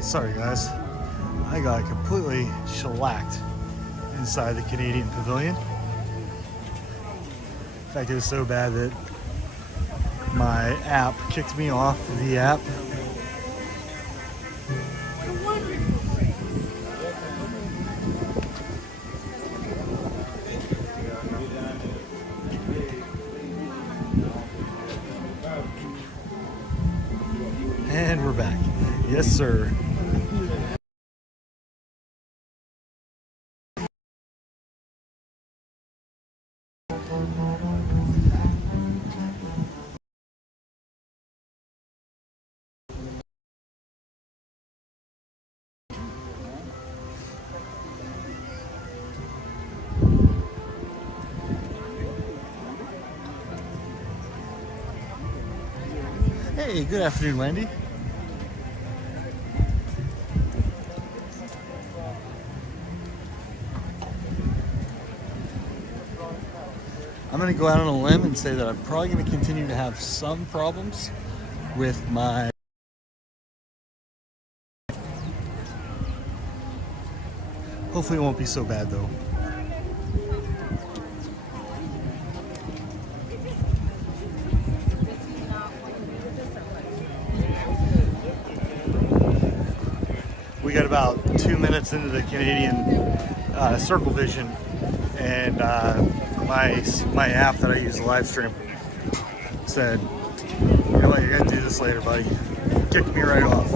Okay, sorry guys. I got completely shellacked inside the Canadian Pavilion. In fact, it was so bad that my app kicked me off the app. And we're back. Yes, sir. Hey, good afternoon, Wendy. I'm going to go out on a limb and say that I'm probably going to continue to have some problems with my hopefully it won't be so bad though. We got about 2 minutes into the Canadian Circle Vision, and my app that I use to live stream said, you know what, you're gonna do this later, buddy. Kicked me right off.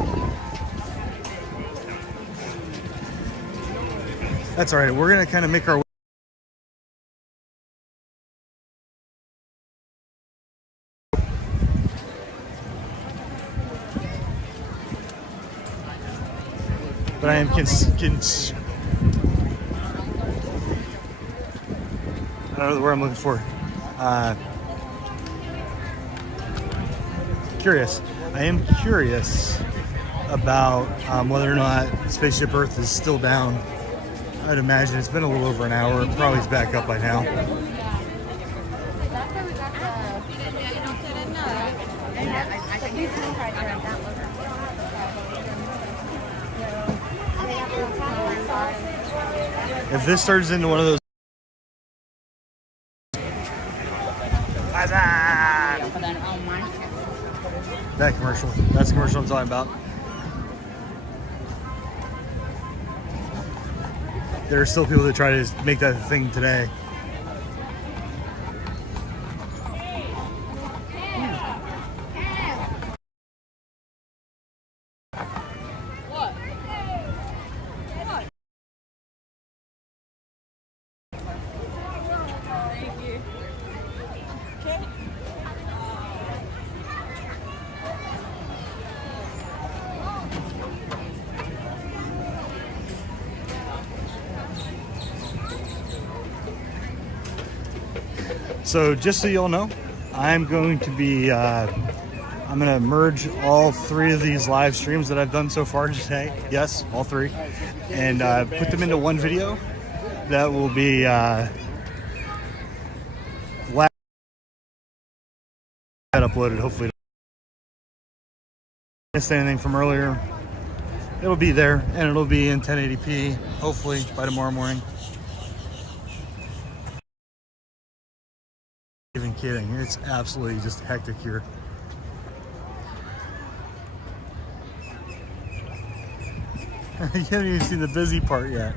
That's all right. We're gonna kind of make our way. But I am I don't know the word I'm looking for. Curious. I am curious about whether or not Spaceship Earth is still down. I'd imagine it's been a little over an hour. Probably is back up by now. If this turns into one of those that commercial, that's the commercial I'm talking about. There are still people that try to make that thing today. So just so y'all know, I'm going to be, I'm going to merge all 3 of these live streams that I've done so far today. Yes, all 3. And put them into one video that will be uploaded, hopefully. If I missed anything from earlier, it'll be there, and it'll be in 1080p, hopefully, by tomorrow morning. Even kidding, it's absolutely just hectic here. You haven't even seen the busy part yet.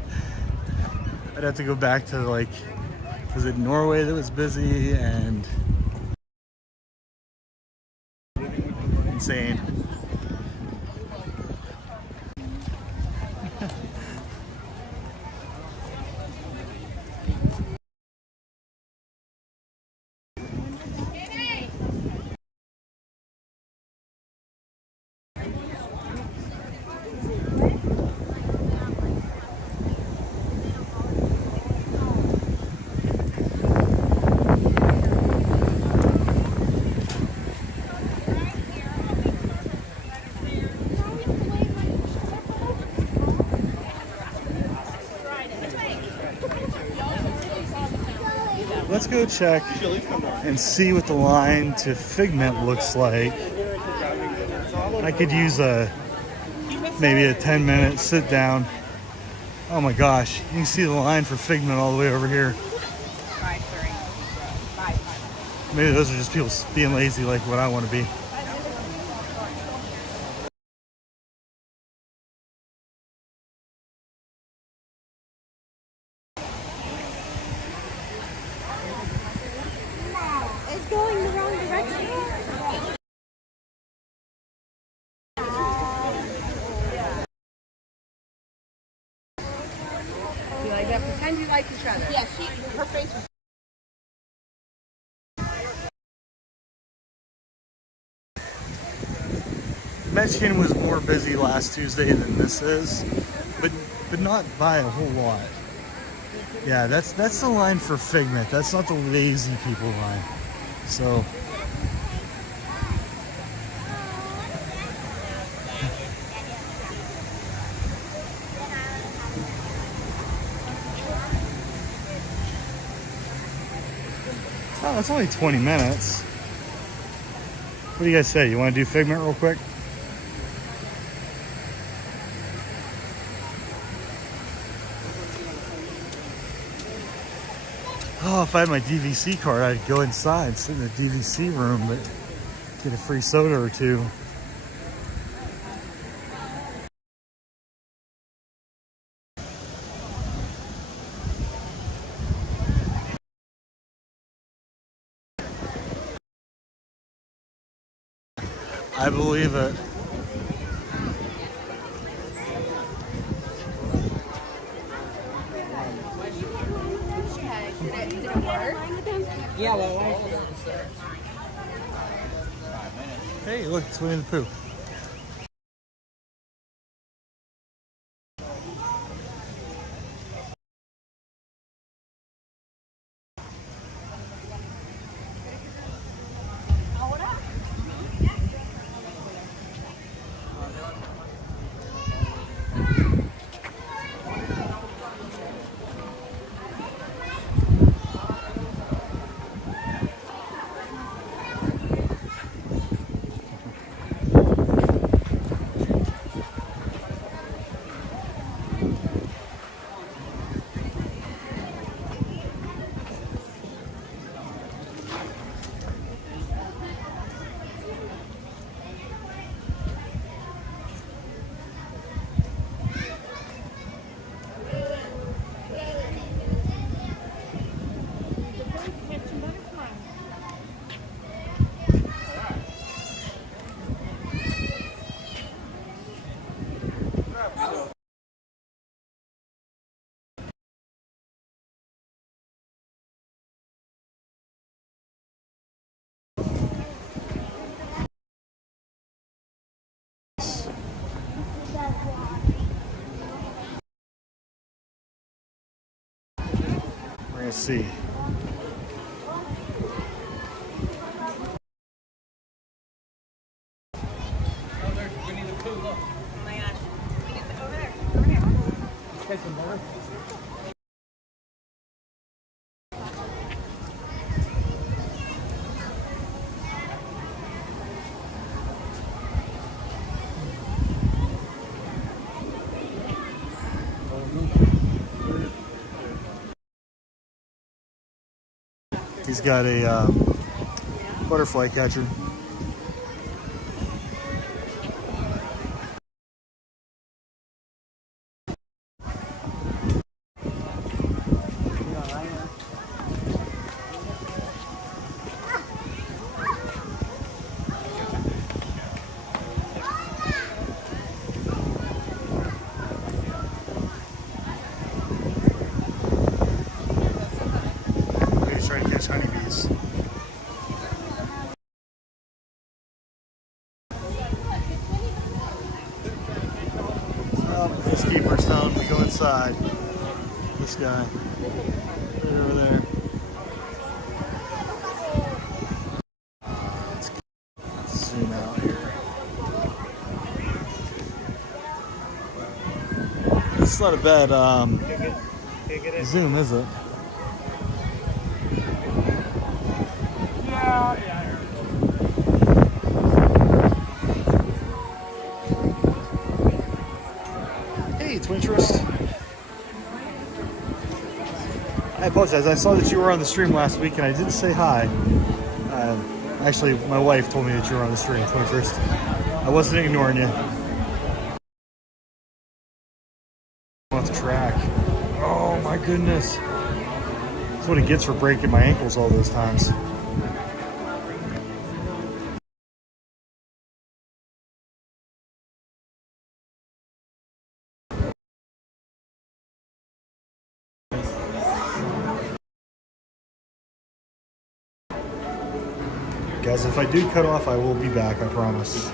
I'd have to go back to, like, was it Norway that was busy and insane. Let's go check and see what the line to Figment looks like. I could use a maybe a 10-minute sit down. Oh my gosh, you can see the line for Figment all the way over here. Maybe those are just people being lazy like what I want to be. It's going the wrong direction. You like that? Pretend you like each other. Yeah, her face was. Mexican was more busy last Tuesday than this is, but not by a whole lot. Yeah, that's the line for Figment. That's not the lazy people line. So oh, it's only 20 minutes. What do you guys say? You want to do Figment real quick? Oh, if I had my DVC card, I'd go inside, sit in the DVC room, but get a free soda or two. I believe it. Did it work? Yeah, well, Hey, look, it's Winnie the Pooh. We're gonna see. Oh, there's Winnie the Pooh, look. Oh my gosh. Over there. Over here. Take some more. He's got a butterfly catcher. He's trying to catch honeybees. Oh, let's keep our stone. We go inside. This guy. Right over there. Let's zoom out here. This is not a bad zoom, is it? I apologize. I saw that you were on the stream last week, and I didn't say hi. Actually, my wife told me that you were on the stream 21st. I wasn't ignoring you. Off track. Oh my goodness. That's what it gets for breaking my ankles all those times. Guys, if I do cut off, I will be back, I promise.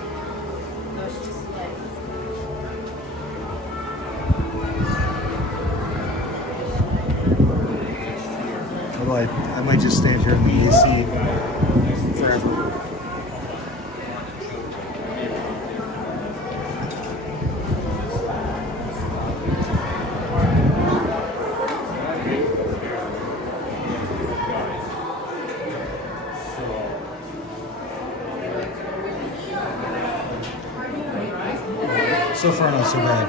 Although I might just stand here in the AC forever. So far, not so bad.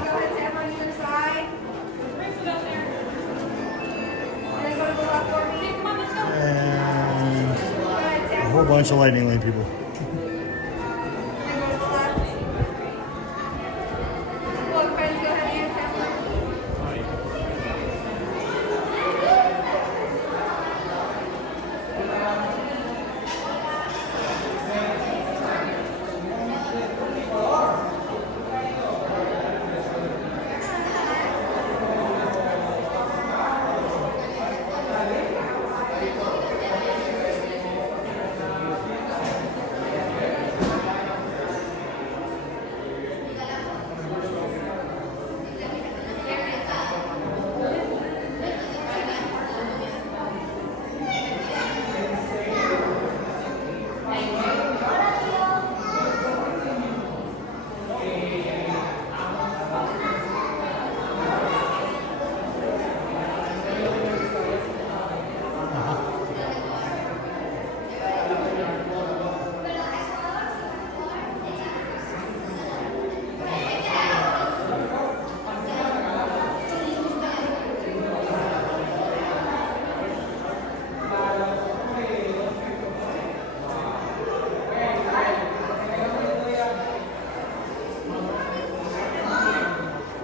And a whole bunch of lightning lane people.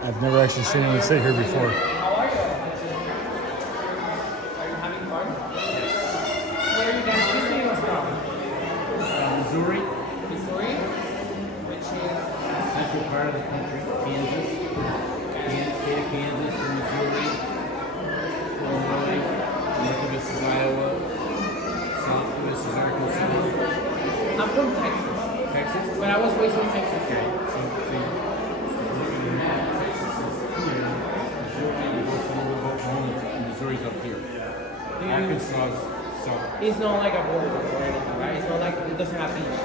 I've never actually seen anyone sit here before. How are you? Are you having fun? Where are you guys visiting us from? Missouri, Missouri? Which is... central part of the country, Kansas, state of Kansas, Missouri, Illinois, north of us is Iowa, south of us is Arkansas. I'm from Texas. Texas? But I was raised in Texas. Okay, so Texas is here, Missouri, you go from Oklahoma, and Missouri's up here. Arkansas is south. It's not like a border or anything, right? It's not like it doesn't have beach.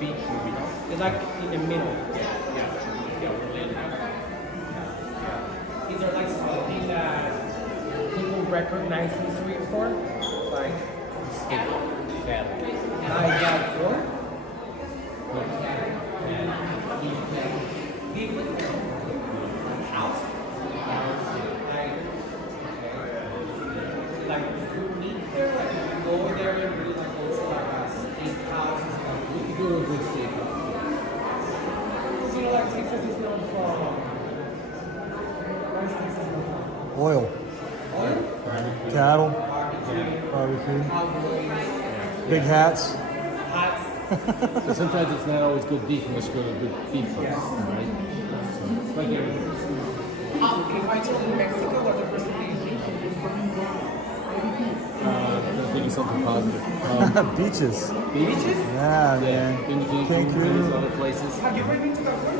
Beach would be. It's like in the middle. Yeah, we're landing up. Is there like something that people recognize Missouri for? Like, Skate, battle. like that war? House? Like, you meet there, like, you go over there and really like go to like a steakhouse and stuff. We could go to a good steakhouse. So, you know, like Texas is known for, where is Texas known for? Oil, Oil? cattle, Barbecue, barbecue, cowboys, big hats. hats. So sometimes it's not always good beef unless you go to a good beef place, right? So it's like everything. If I told you Mexico, what's the first thing you think? I'm thinking something positive. Beaches. Beaches? Yeah, man. Been to Cancun, Cancun. been to other places. Have you ever been to Cancun?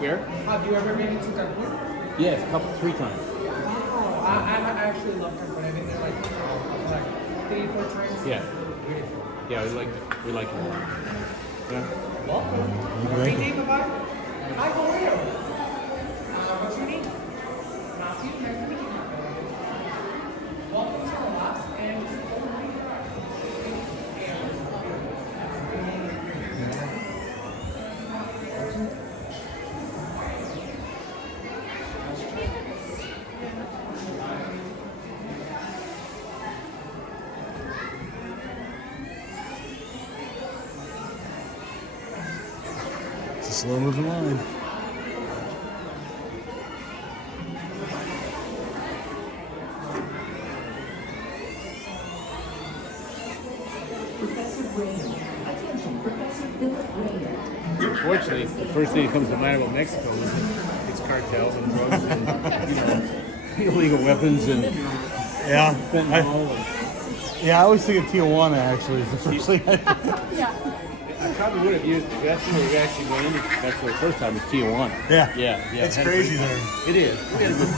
Where? Have you ever been to Cancun? Yes, three times. Oh, I actually love Cancun. I've been there like 3-4 times. Yeah. Beautiful. Yeah, we like it a lot. Yeah. Welcome. Thank Hey, you. name about? Hi, how are you? What's your name? Matthew. Nice to meet you. Welcome to our labs and Slow moving line. Unfortunately, the first thing that comes to mind about Mexico is its cartels and drugs and illegal weapons and Yeah. fentanyl. I always think of Tijuana actually. Is the first thing I I probably would have used that's where we actually went into Mexico the first time was Tijuana. Yeah. It's crazy there. It is. We had a good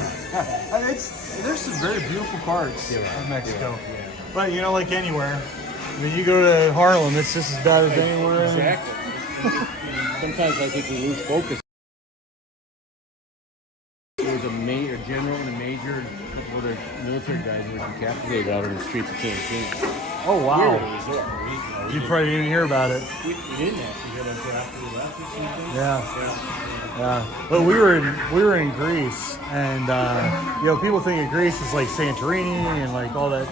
There's some very beautiful parts Yeah. of Mexico. But you know, like anywhere. I mean, you go to Harlem, it's just as bad as anywhere. Exactly. Sometimes I think we lose focus. There was a general and a major, a couple other military guys who were decapitated out on the streets of Cancun. Oh We were wow! at a resort. You probably didn't hear about it. We didn't actually hear about it after we left or something. Yeah. But we were in Greece, and you know, people think of Greece as like Santorini and like all that.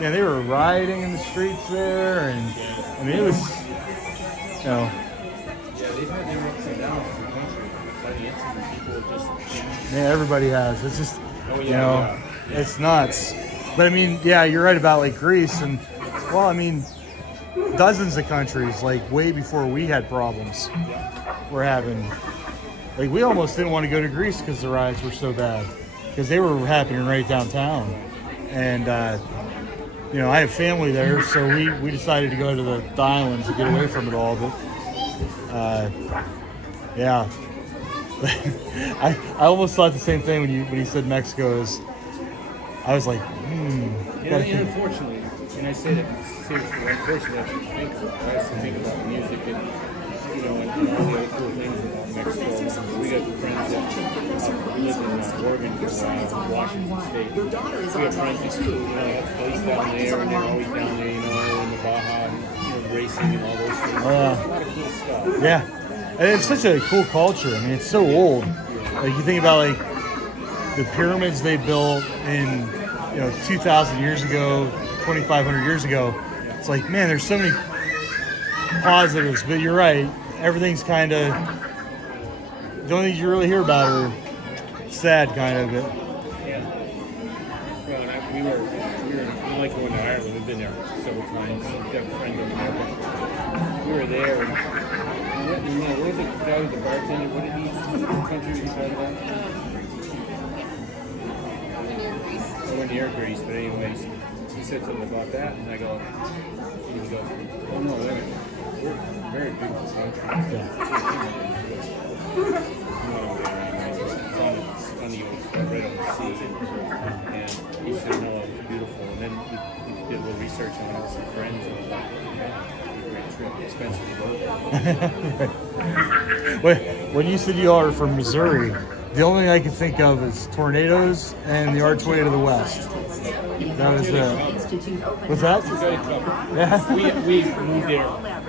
Yeah, they were rioting in the streets there, and I mean, it was, you know. Yeah, they've had their ups and downs as a country. Financially, people have just. Yeah, everybody has. It's just, Oh, yeah, you know, it's nuts. But I mean, yeah, you're right about like Greece, and well, I mean, dozens of countries, like way before we had problems, were having. Like we almost didn't want to go to Greece because the riots were so bad, because they were happening right downtown, and you know, I have family there, so we decided to go to the islands to get away from it all. But yeah. I almost thought the same thing when you said Mexico is. I was like, And unfortunately, and I say that seriously, unfortunately, that's what you think about. I also think about music and, you know, and all the other cool things about Mexico. We got friends that we live in Oregon, Washington State. We have friends that, you know, have a place down there, and they're always down there, you know, in the Baja, and, you know, racing and all those things. Oh, yeah. There's a lot of cool stuff. yeah, and it's such a cool culture. I mean, it's so old. Like you think about like the pyramids they built in, you know, 2,000 years ago, 2,500 years ago. It's like, man, there's so many positives, but you're right. Everything's kind of, the only things you really hear about are sad kind of. Yeah. Well, and we like going to Ireland. We've been there several times. We've got a friend in there. We were there, and what was it? The guy with the bartender. What country did he talk about? We're near Greece, but anyways, he said something about that, and I go, he goes, oh no, we're a very beautiful country. It's on the ocean, right on the sea, and he said, no, it was beautiful. And then we did a little research on it with some friends, and I was like, yeah, great trip, expensive to go. When you said you are from Missouri, the only thing I can think of is tornadoes and the Archway to the West. That was what's that? Yeah. We moved there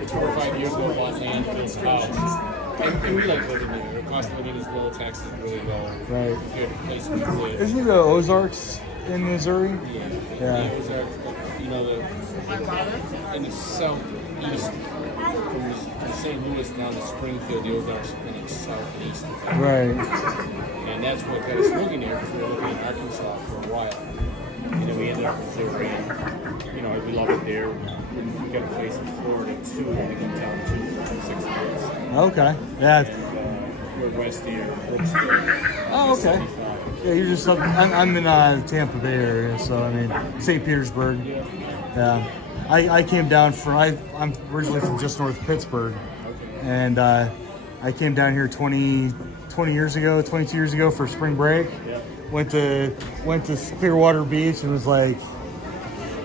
4 or 5 years ago, Los Angeles, and we like living there. The cost of living is low, taxes are really low. Right. Good place we live. Isn't the Ozarks in Missouri? Yeah. The Ozarks, you know, in the southeast, from St. Louis down to Springfield, the Ozarks are in the southeast. Right. And that's what got us moving there, because we were living in Arkansas for a while. And then we ended up in Missouri, and, you know, we love it there. We got a place in Florida, too, and we come down to 6 months. Okay. Yeah. And we're west here. Oh, okay. Yeah, you're just up. I'm in Tampa Bay area, so I mean St. Petersburg. Yeah. I came down from. I'm originally from just north of Pittsburgh, and I came down here 22 years ago for spring break. Went to Clearwater Beach and was like,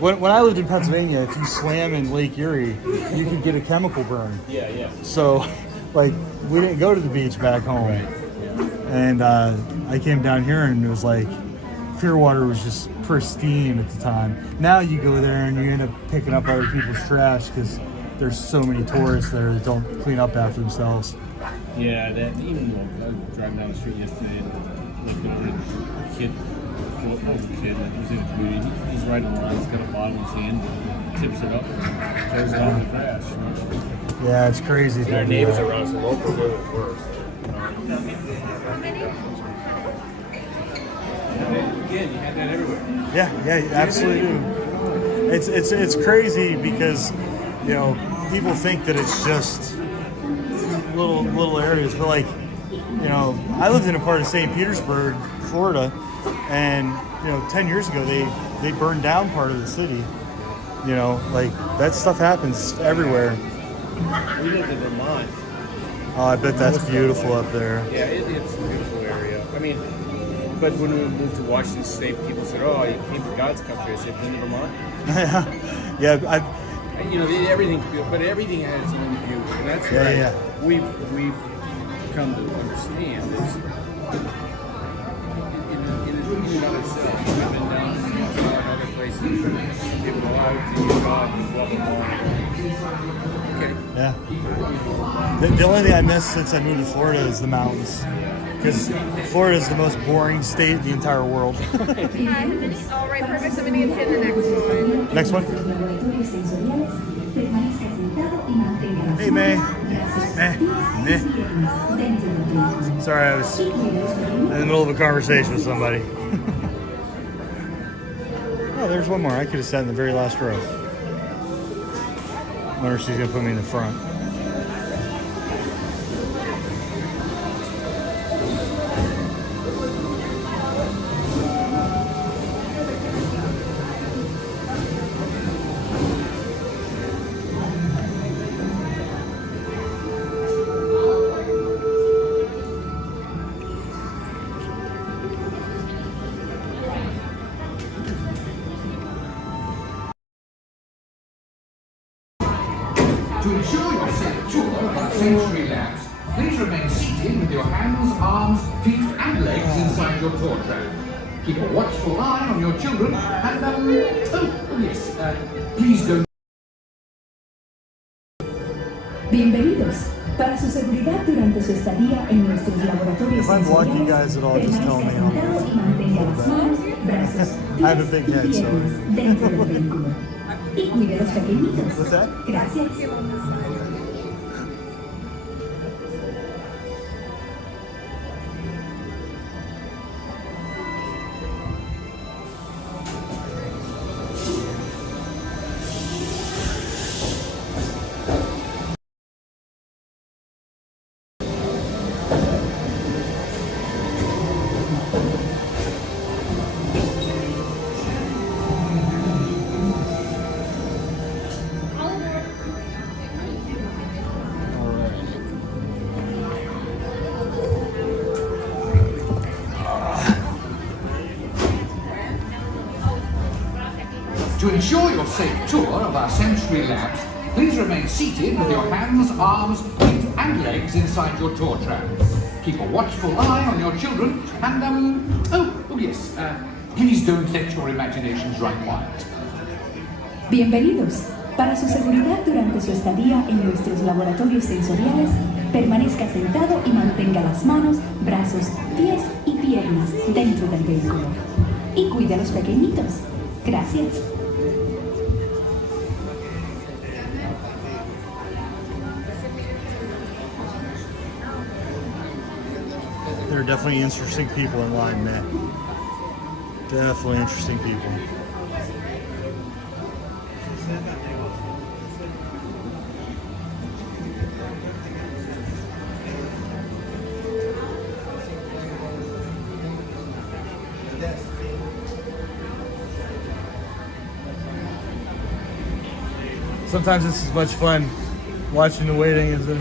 when I lived in Pennsylvania, if you swam in Lake Erie, you could get a chemical burn. Yeah. So, like, we didn't go to the beach back home. Right. And I came down here and it was like, Clearwater was just pristine at the time. Now you go there and you end up picking up other people's trash because there's so many tourists there that don't clean up after themselves. Yeah, that even though I was driving down the street yesterday and looking over a kid that was in the community. He's riding along, he's got a bottle in his hand, tips it up, close it on the flash. Yeah, it's crazy. Our neighbors around, so locals are the worst. Again, you have that everywhere. Yeah, you absolutely do. It's crazy because, you know, people think that it's just little areas, but like, you know, I lived in a part of St. Petersburg, Florida, and you know, 10 years ago they burned down part of the city. You know, like that stuff happens everywhere. We lived in Vermont. Oh, I bet that's beautiful up there. Yeah, it's a beautiful area. I mean, but when we moved to Washington State, people said, "Oh, you came to God's country." I said, "Been to Vermont?" Yeah, You know, everything's beautiful, but everything has its own beauty, and that's we've come to understand is in and of itself. We've been down in Utah and other places. People go out to Utah and walk along. Okay. Yeah. The only thing I miss since I moved to Florida is the mountains. Because Florida is the most boring state in the entire world. All right, perfect. So we need to hit the next one. Next one. Hey, May. Sorry, I was in the middle of a conversation with somebody. Oh, there's one more. I could have sat in the very last row. Wonder if she's going to put me in the front. To ensure your safe tour of our sensory labs, please remain seated with your hands, arms, feet and legs inside your tour trap. Keep a watchful eye on your children and, please don't... Bienvenidos. Para su seguridad durante su estadía en nuestros laboratorios If I'm blocking you sensoriales, guys at all, just tell me. permanezca sentado y mantenga las manos, brazos, I have a big head, pies y so... piernas dentro del vehículo. Y cuide a los pequeñitos. What's that? Gracias. To ensure your safe tour of our sensory labs, please remain seated with your hands, arms, feet and legs inside your tour trap. Keep a watchful eye on your children and, please don't let your imaginations run wild. Bienvenidos. Para su seguridad durante su estadía en nuestros laboratorios sensoriales, permanezca sentado y mantenga las manos, brazos, pies y piernas dentro del vehículo. Y cuide a los pequeñitos. Gracias. There are definitely interesting people in line, man. Definitely interesting people. Sometimes it's as much fun watching the waiting as it.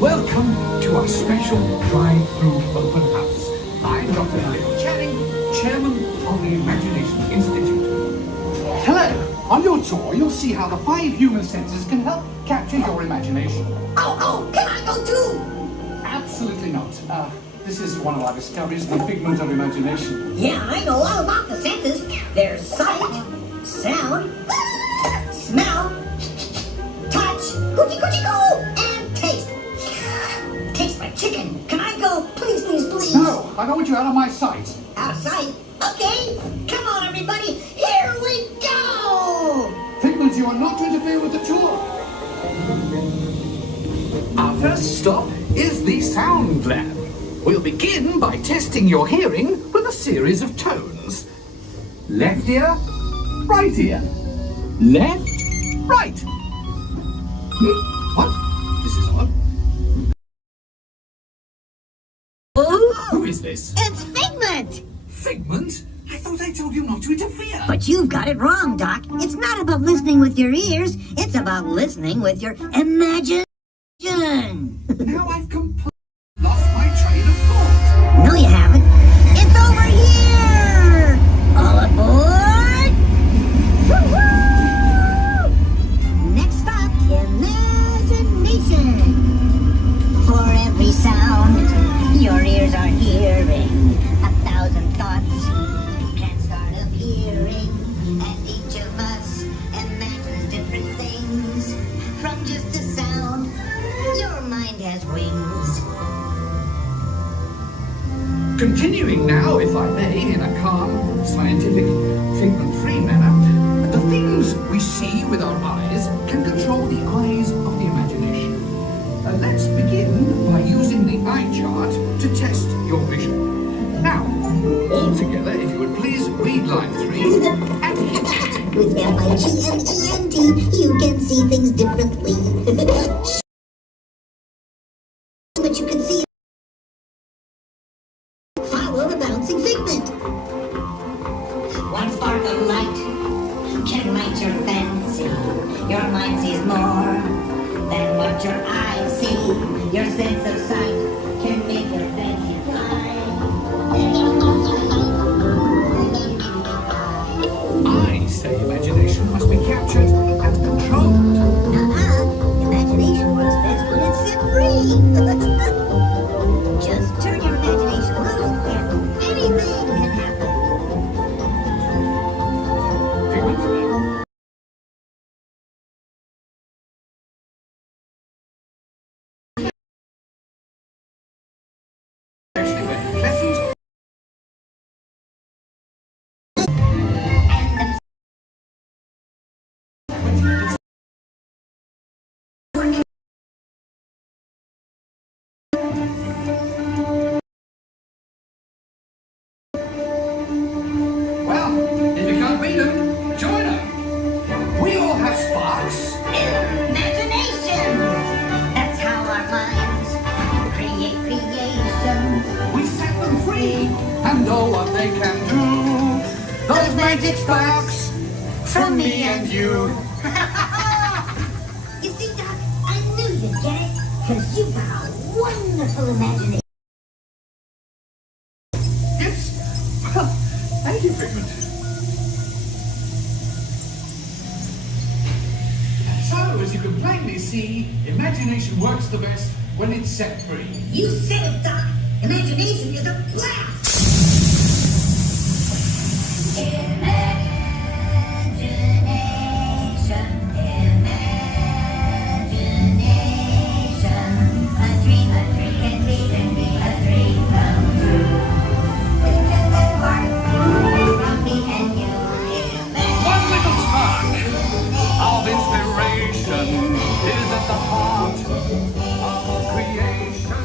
Welcome to our special drive-through open house. I'm Dr. Lynn Channing, Chairman of the Imagination Institute. Hello! On your tour, you'll see how the 5 human senses can help capture your imagination. Oh, can I go too? Absolutely not. This is one of our discoveries, the figment of imagination. Yeah, I know all about the senses. There's sight, sound, smell, touch, coochie coochie coo, and taste. Taste my chicken. Can I go? Please, please, please. No, I don't want you out of my sight. Out of sight? Okay. Come on, everybody. Here we go. Figment, you are not to interfere with the tour. Our first stop is the Sound Lab. We'll begin by testing your hearing with a series of tones. Left ear, right ear. Left, right. What? This is odd. Who is this? It's Figment. Figment? I thought I told you not to interfere. But you've got it wrong, Doc. It's not about listening with your ears. It's about listening with your imagination. Now I've completely lost my train of thought. No, you haven't. It's over here! All aboard! Woo-hoo! Next stop, imagination. For every sound your ears are hearing, 1,000 thoughts can start appearing. And each of us imagines different things. From just a sound, your mind has wings. Continuing now, if I may, in a calm, scientific, figment-free manner, the things we see with our eyes can control the eyes of the imagination. Let's begin by using the eye chart to test your vision. Now, all together, if you would please read line 3 and hit it. With M-I-G-N-E-N-T, you can see things differently. But you can see. Follow the bouncing figment. One spark of light can light your fancy. Your mind sees more than what your eyes see. Your sense of sight can make your fancy fly. I say imagination must be captured and controlled. Imagination works best when it's set free. Just turn your imagination loose and anything can happen. Figment. Actually, we're pleasant. Well, if you can't beat them, join them. We all have sparks. Imagination! That's how our minds create creations. We set them free and know what they can do. Those magic sparks from me and you. You see, Doc, I knew you'd get it, because you've got a wonderful imagination. Yes. Well, thank you, Figment. So, as you can plainly see, imagination works the best when it's set free. You said it, Doc. Imagination is a blast. Imagination, imagination. A dream can be a dream come true. It's just that part from me and you. One little spark of inspiration is at the heart of creation.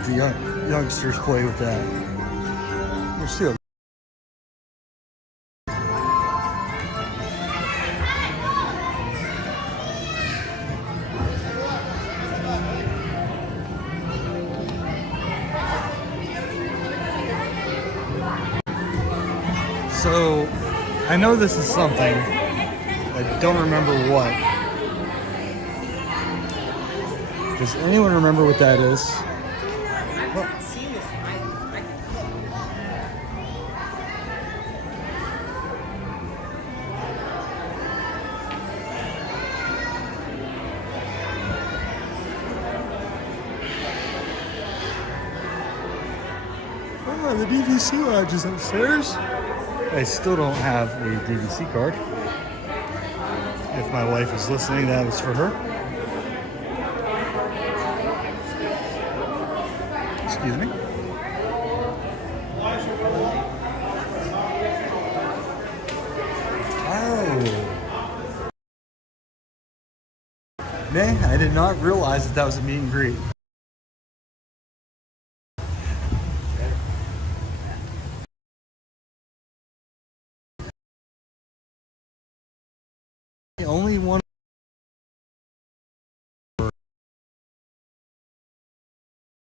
let the youngsters play with that. There's still. So, I know this is something. I don't remember what. Does anyone remember what that is? I've not seen this. Oh, the DVC lodge is upstairs. I still don't have a DVC card. If my wife is listening, that was for her. Excuse me. Oh. Nay, I did not realize that that was a meet and greet. The only one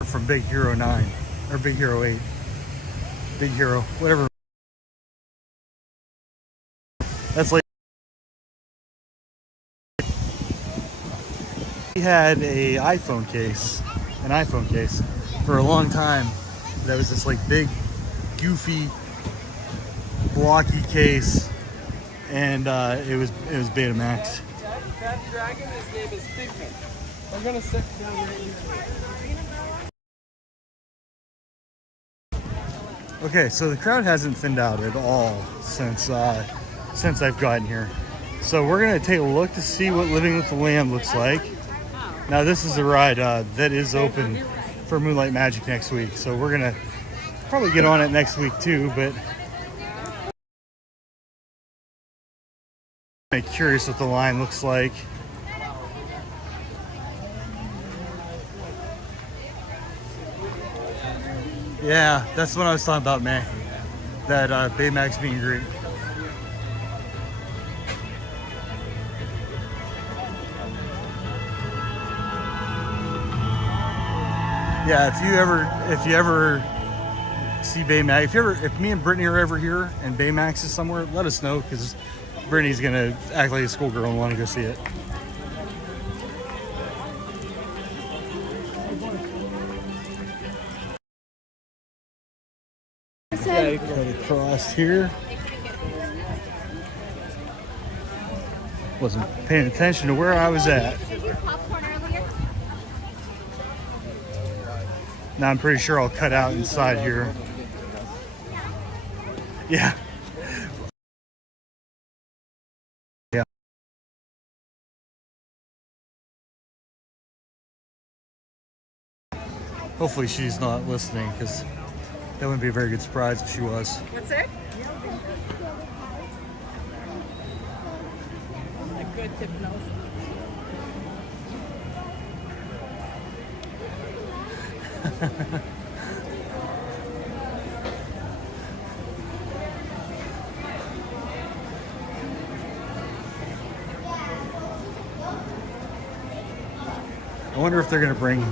from Big Hero 9 or Big Hero 8. Big Hero, whatever. That's like he had an iPhone case for a long time. That was this like big, goofy, blocky case, and it was Betamax. That dragon, his name is Figment. I'm gonna sit down right here. Okay, so the crowd hasn't thinned out at all since I've gotten here. So we're gonna take a look to see what Living with the Lamb looks like. Now this is a ride that is open for Moonlight Magic next week, so we're gonna probably get on it next week too. But I'm curious what the line looks like. Yeah, that's what I was talking about, man. That Baymax meet and greet. Yeah, if you ever see Baymax, if me and Brittany are ever here and Baymax is somewhere, let us know, because Brittany's gonna act like a schoolgirl and want to go see it. Okay, cut across here. Wasn't paying attention to where I was at. Did you popcorn earlier? Now I'm pretty sure I'll cut out inside here. Yeah. Yeah. Hopefully she's not listening, because that wouldn't be a very good surprise if she was. What's it? A good hypnosis. I wonder if they're going to bring...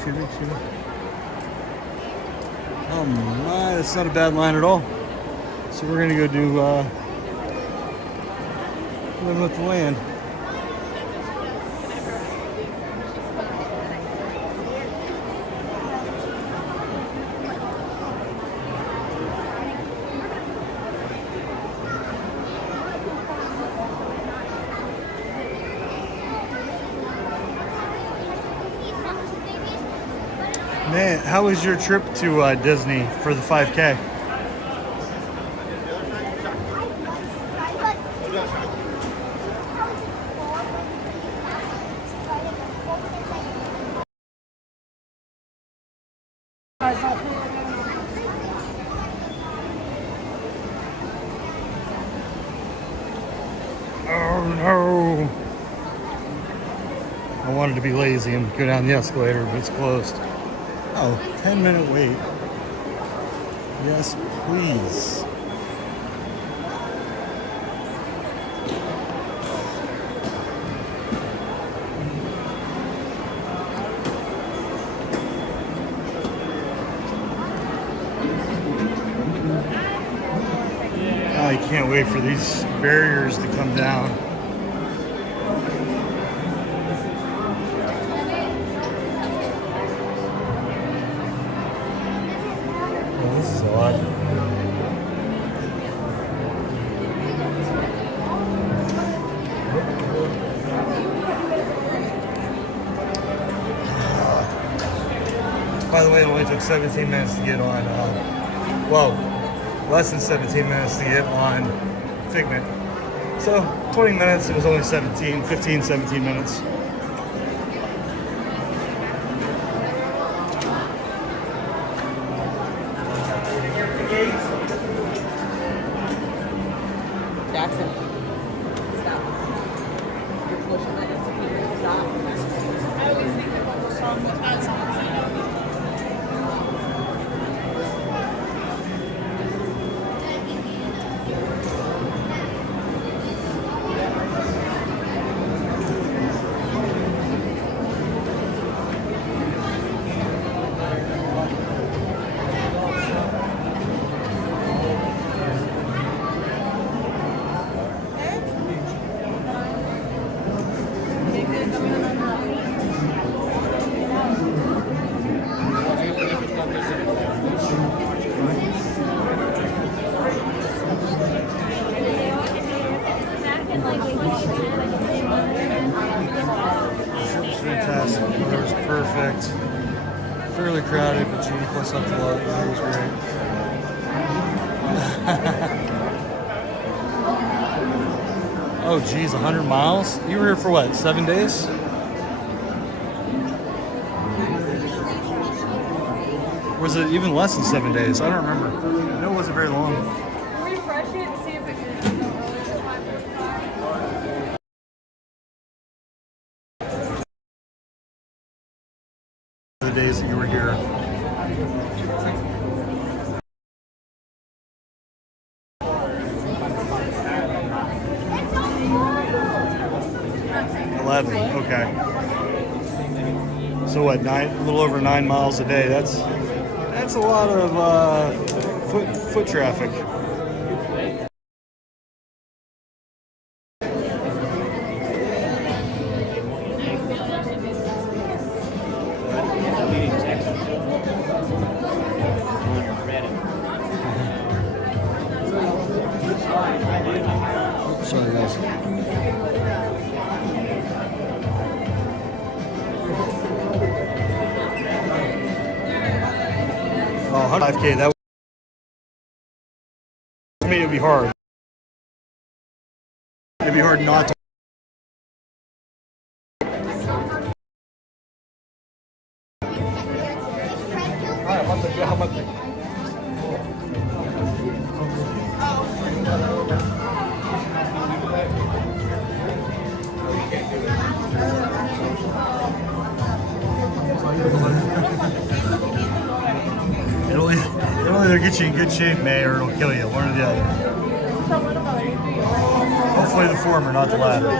Excuse me. Oh my, that's not a bad line at all. So we're gonna go do Living with the Land. Man, how was your trip to Disney for the 5K? Oh no! I wanted to be lazy and go down the escalator, but it's closed. Oh, 10-minute wait. Yes, please. I can't wait for these barriers to come down. Oh, this is odd. By the way, it only took 17 minutes to get on, well, less than 17 minutes to get on Figment. So 20 minutes, it was only 17 minutes. Jackson, stop. You're pushing the insecurity. Stop. I always think that one song was bad songs. Fantastic. The weather was perfect. Fairly crowded, but Gene plus up a lot. It was great. Oh, geez, 100 miles? You were here for what, 7 days? Was it even less than 7 days? I don't remember. I know it wasn't very long. Refresh it and see if it can. The days that you were here. Okay. So what? A little over 9 miles a day. That's a lot of foot traffic. Sorry, guys. Oh, 5K, that made it would be hard. It'd be hard not to. It'll either get you in good shape, May, or it'll kill you, one or the other. Hopefully the former, not the latter.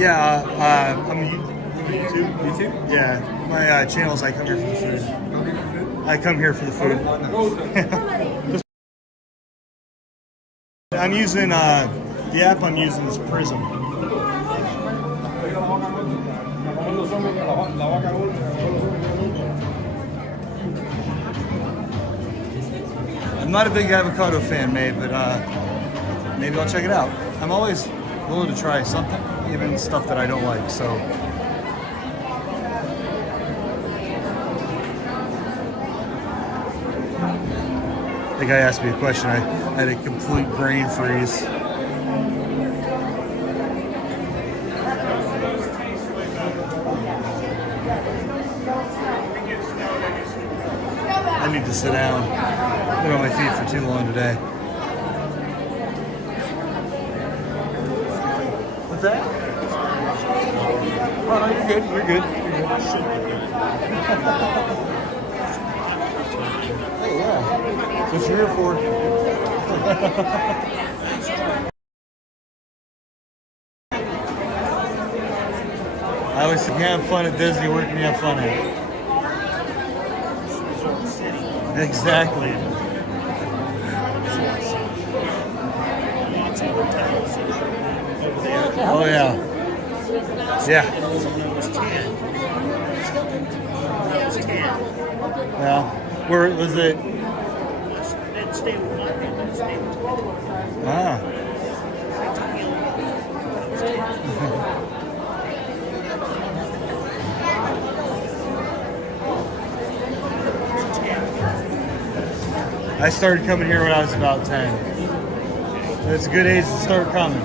Yeah, I'm YouTube. YouTube? Yeah, my channel's I Come Here for the Food. I Come Here for the Food. I'm using, the app I'm using is Prism. I'm not a big avocado fan, May, but maybe I'll check it out. I'm always willing to try something, even stuff that I don't like, so. The guy asked me a question. I had a complete brain freeze. I need to sit down. I've been on my feet for too long today. What's that? Oh, no, you're good. You're good. You're good. Hey, yeah. That's what you're here for. I always say, have fun at Disney, where can you have fun at? Exactly. Oh, yeah. Yeah. Yeah. Where was it? Ah. I started coming here when I was about 10. It's a good age to start coming.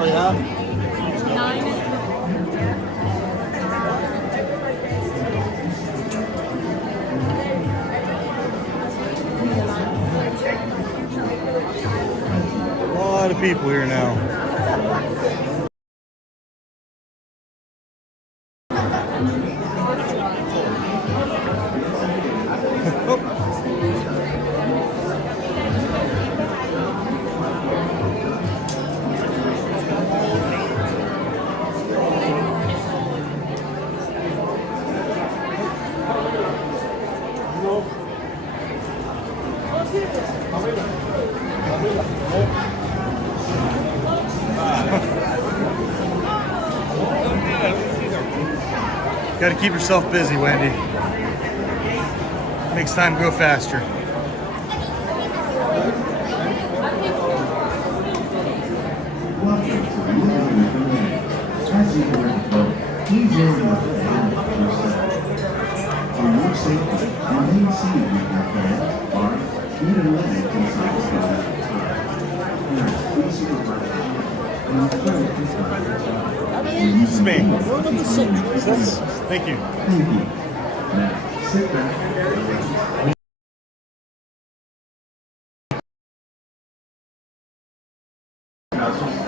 Oh yeah? A lot of people here now. Got to keep yourself busy, Wendy. Makes time go faster. As you boat, please use your hand yourself. For your safety, remain seated with your hands, arms, feet, and legs inside the boat at the time. Now, please supervise and I'll throw it this time. It's me. Thank you. Thank you. Now, sit back and relax.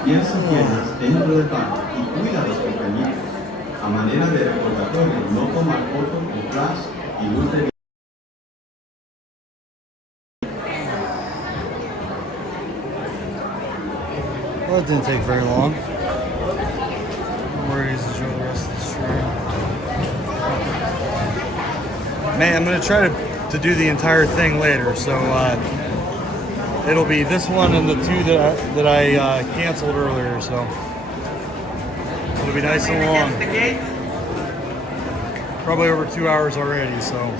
Pies y piernas dentro del barco y cuida a los pequeñitos. A manera de recordatorio, no tomar fotos detrás y luz de Well, it didn't take very long. Where is enjoy the rest of the stream? Man, I'm gonna try to do the entire thing later, so it'll be this one and the two that I canceled earlier, so it'll be nice and long. Probably over 2 hours already, so.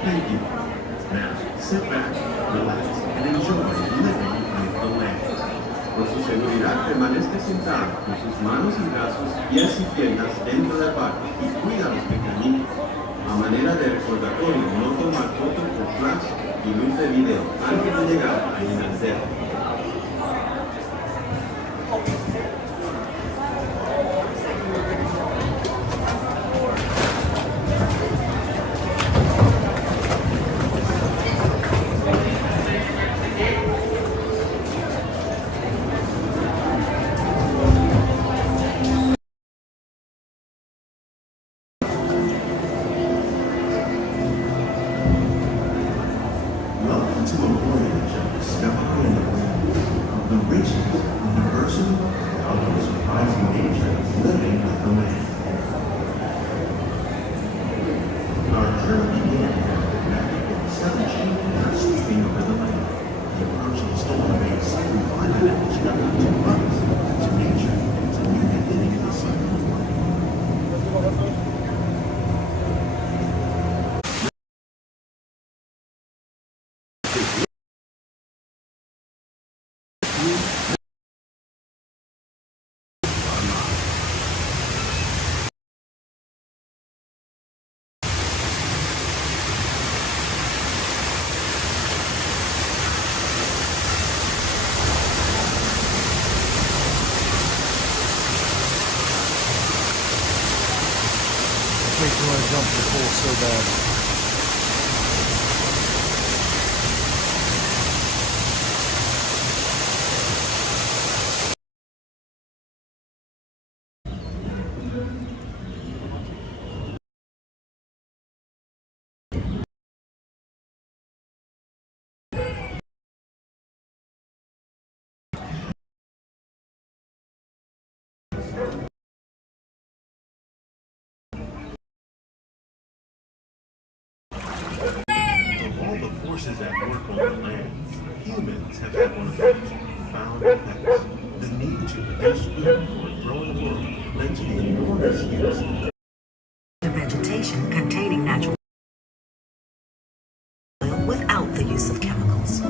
Thank you. Now, sit back, relax, and enjoy living on the land. Por su seguridad, permanezca sentado con sus manos y brazos, pies y piernas dentro del barco y cuida a los pequeñitos. A A manera de recordatorio, no tomar fotos por flash y luz de video antes de llegar a Inglaterra. Welcome to a voyage of discovery of the riches, the diversity, of the surprising nature of living with the land. Our journey began after the seven children are sleeping over the land. The approaching storm made sudden climate and discovery to us, to nature, and to new beginning of the sun. Makes me want to jump the pool so bad. All the forces at work on the land, humans have had one of the most profound effects. The need to produce food for a growing world led to the enormous use of vegetation containing natural oil without the use of chemicals.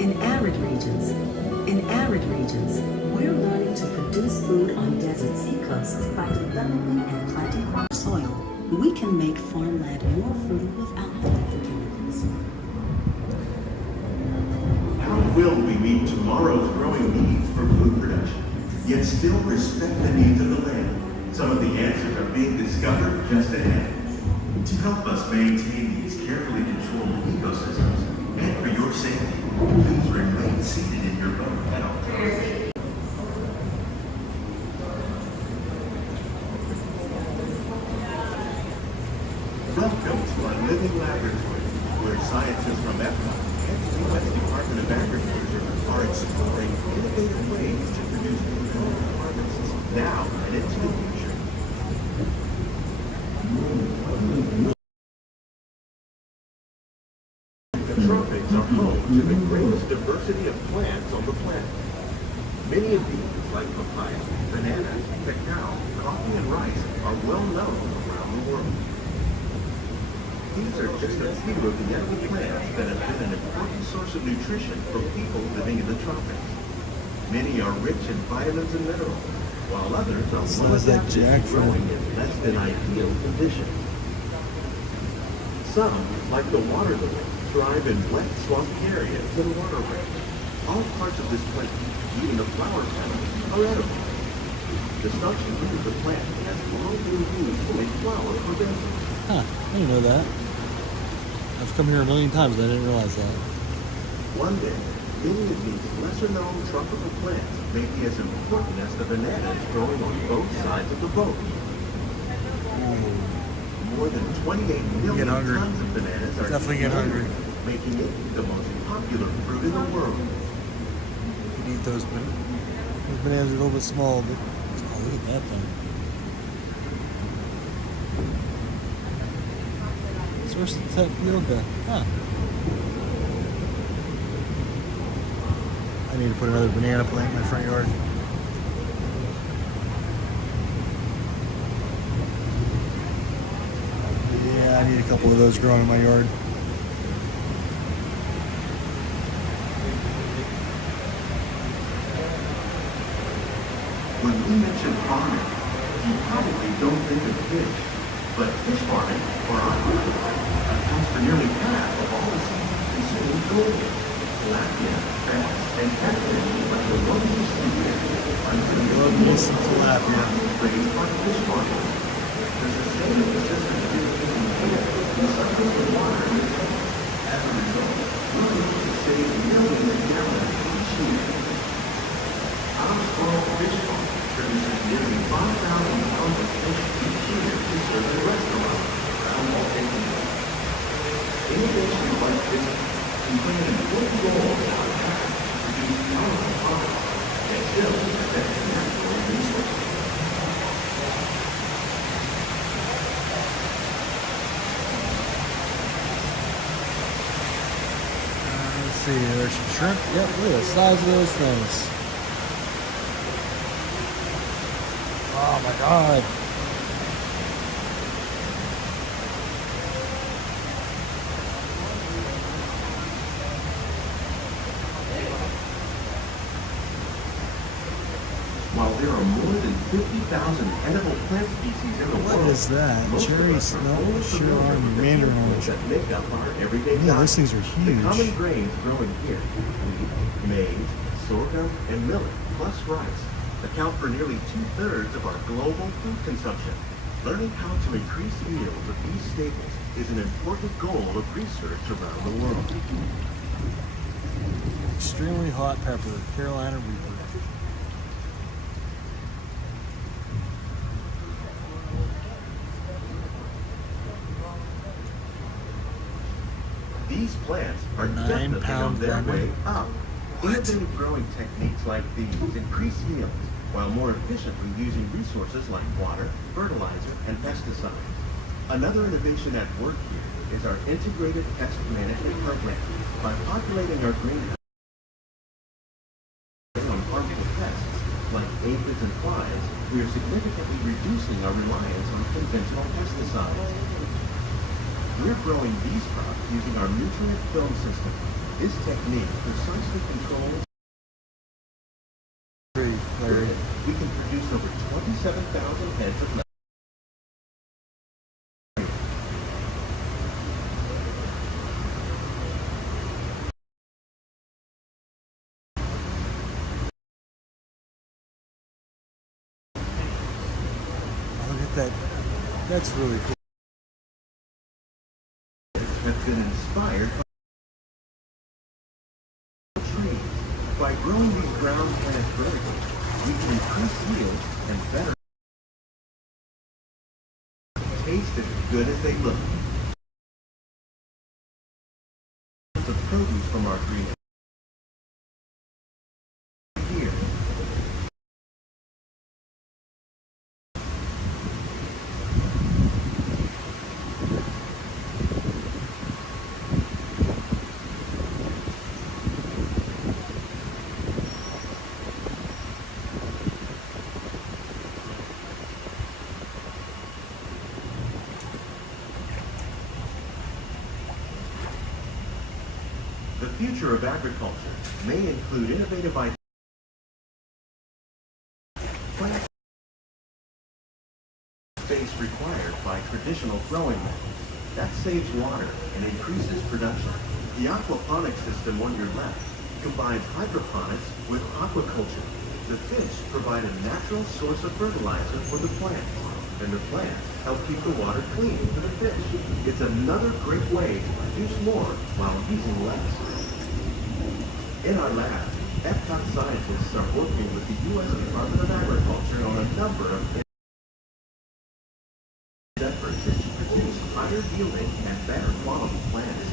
In arid regions, we're learning to produce food on desert seacoasts by developing and planting crop soil. We can make farmland more fertile without the use of chemicals. How will we meet tomorrow's growing needs for food production, yet still respect the needs of the land? Some of the answers are being discovered just ahead. To help us maintain these carefully controlled ecosystems, and for your safety, please remain seated in your boat at all times. Welcome to our living laboratory, where scientists from EPCOT and the U.S. Department of Agriculture are exploring innovative ways to produce controlled harvests now and into the future. The tropics are home to the greatest diversity of plants on the planet. Many of these, like papaya, banana, cacao, coffee, and rice, are well known around the world. These are just a few of the edible plants that have been an important source of nutrition for people living in the tropics. Many are rich in vitamins and minerals, while others are well adapted to growing in less than ideal conditions. Some, like the water lily, thrive in wet, swampy areas and waterways. All parts of this plant, even the flower petals, are edible. The starchy root of the plant has long been used to make flour for baking. Huh, I didn't know that. I've come here a million times, I didn't realize that. One day, many of these lesser-known tropical plants may be as important as the bananas growing on both sides of the boat. More than 28 million tons of bananas are Definitely get hungry. making it the most popular fruit in the world. You can eat those bananas are a little bit small, but oh, look at that thing. Source of tapioca. Huh. I need to put another banana plant in my front yard. Yeah, I need a couple of those growing in my yard. When we mention farming, you probably don't think of fish, but But fish farming, or aquaculture, accounts for nearly half of all the seafood consumed globally. Tilapia, bass, and catfish are the ones you see here. Love me some tilapia. Raised by fish farmers. There's a same emphasis on irrigating air and cycles of water in the tank. As a result, we're able to save millions of gallons each year. Our stroll fish farm produces nearly 5,000 tons of fish each year to serve in restaurants around Walt Disney World. Innovations like this can play an important role in our path to reduce carbon poverty and still protect natural resources. Let's see, there's some shrimp. Yep, look at the size of those things. Oh my God. While there are more than 50,000 edible plant species in the world, What is that? most of Cherry us are snow, only sure familiar are with the mandarin chemicals orange. that make up our everyday Yeah, diet. those things are The common huge. grains growing here, wheat, maize, sorghum, and millet, plus rice, account for nearly 2/3 of our global food consumption. Learning how to increase yields of these staples is an important goal of research around the world. Extremely hot pepper, Carolina Reaper. These plants are 9 definitely on pound their lemon. way up. Innovative growing techniques like these increase yields while more efficiently using resources like water, fertilizer, and pesticides. Another innovation at work here is our integrated pest management program. By populating our greenhouse on harmful pests like aphids and flies, we are significantly reducing our reliance on conventional pesticides. We're growing these crops using our nutrient film system. This technique precisely controls Larry. we can produce over 27,000 heads of lettuce. Look at that. That's really cool. Have been inspired by trees. By growing these ground plants vertically, we can increase yields and better taste as good as they look. The produce from our greenhouse here. The future of agriculture may include innovative ideas. Plant space required by traditional growing methods. That saves water and increases production. The aquaponics system on your left combines hydroponics with aquaculture. The fish provide a natural source of fertilizer for the plants, and the plants help keep the water clean for the fish. It's another great way to produce more while using less. In our lab, EPCOT scientists are working with the U.S. Department of Agriculture on a number of efforts to produce higher yielding and better quality plants.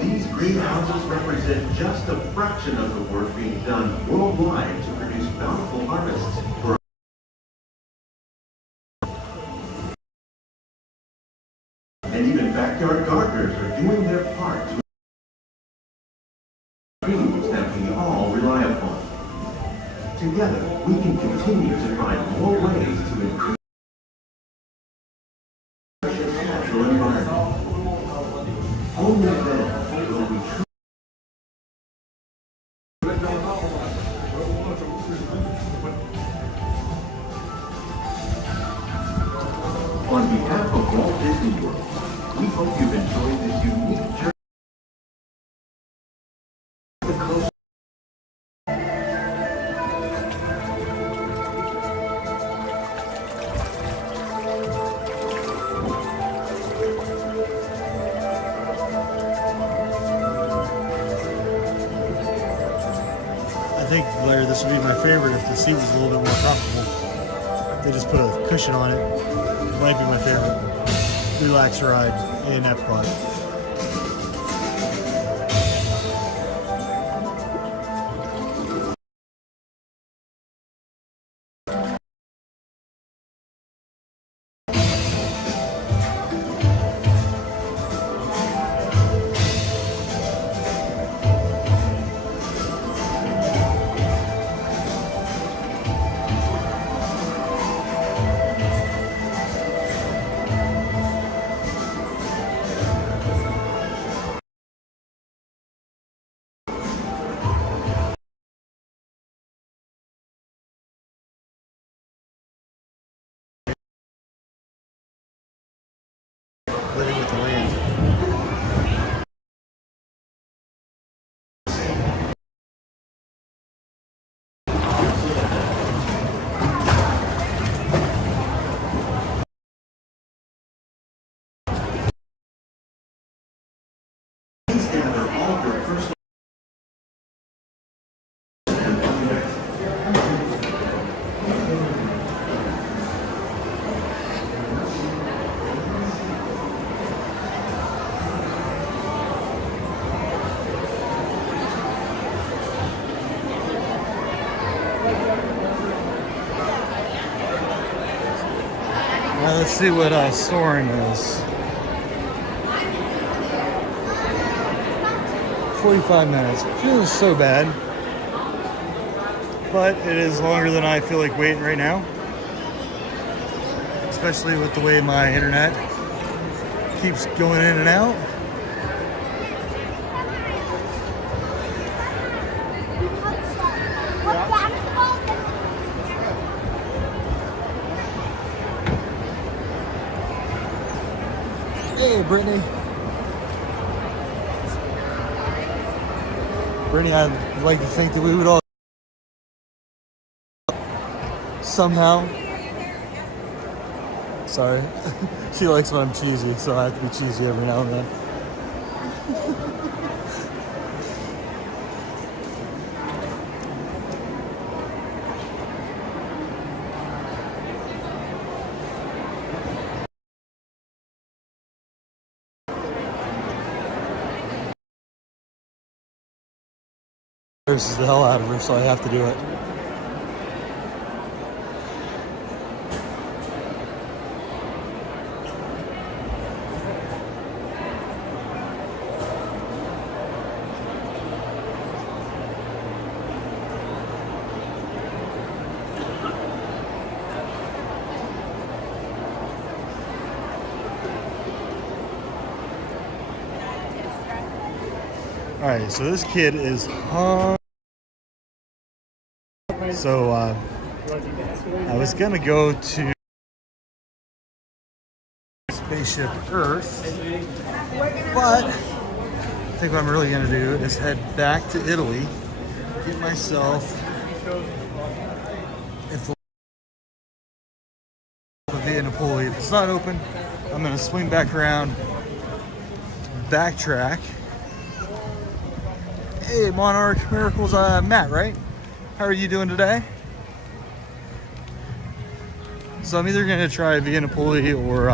These greenhouses represent just a fraction of the work being done worldwide to produce bountiful harvests for Together, we can continue to find more ways to increase the natural environment. Only then will we truly. On behalf of Walt Disney World, we hope you've enjoyed this unique journey. I think, Blair, this would be my favorite if the seat was a little bit more comfortable. They just put a cushion on it. It might be my favorite relax ride in EPCOT. Living with the land. Now let's see what soaring is. 45 minutes. Feels so bad. But it is longer than I feel like waiting right now. Especially with the way my internet keeps going in and out. Hey, Brittany. Brittany, I'd like to think that we would all somehow. Sorry. She likes when I'm cheesy, so I have to be cheesy every now and then. This is the hell out of her, so I have to do it. All right, so this kid is hung. So I was gonna go to Spaceship Earth, but I think what I'm really gonna do is head back to Italy, get myself Via Napoli. If it's not open, I'm gonna swing back around, backtrack. Hey, Monarch Miracles, Matt, right? How are you doing today? So I'm either gonna try Via Napoli or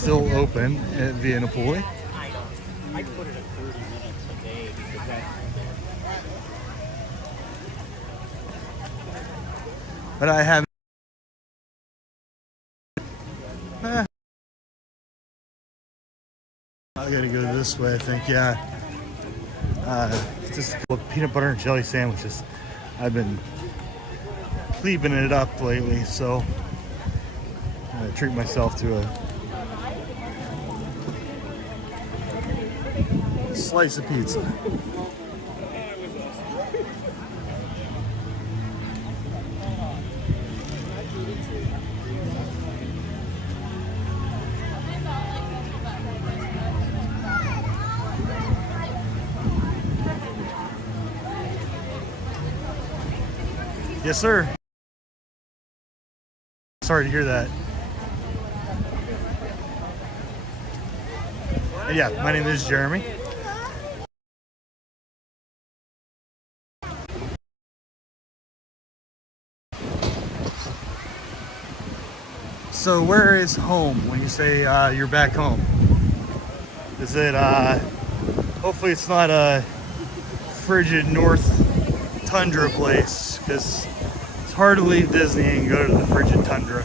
still open at Via Napoli. I put it at 30 minutes a day because But I have I gotta go this way, I think, yeah. Just a couple of peanut butter and jelly sandwiches. I've been cleaving it up lately, so I'm gonna treat myself to a slice of pizza. Yes, sir. Sorry to hear that. Yeah, my name is Jeremy. So where is home when you say you're back home? Is it, hopefully it's not a frigid North Tundra place, because it's hard to leave Disney and go to the frigid tundra.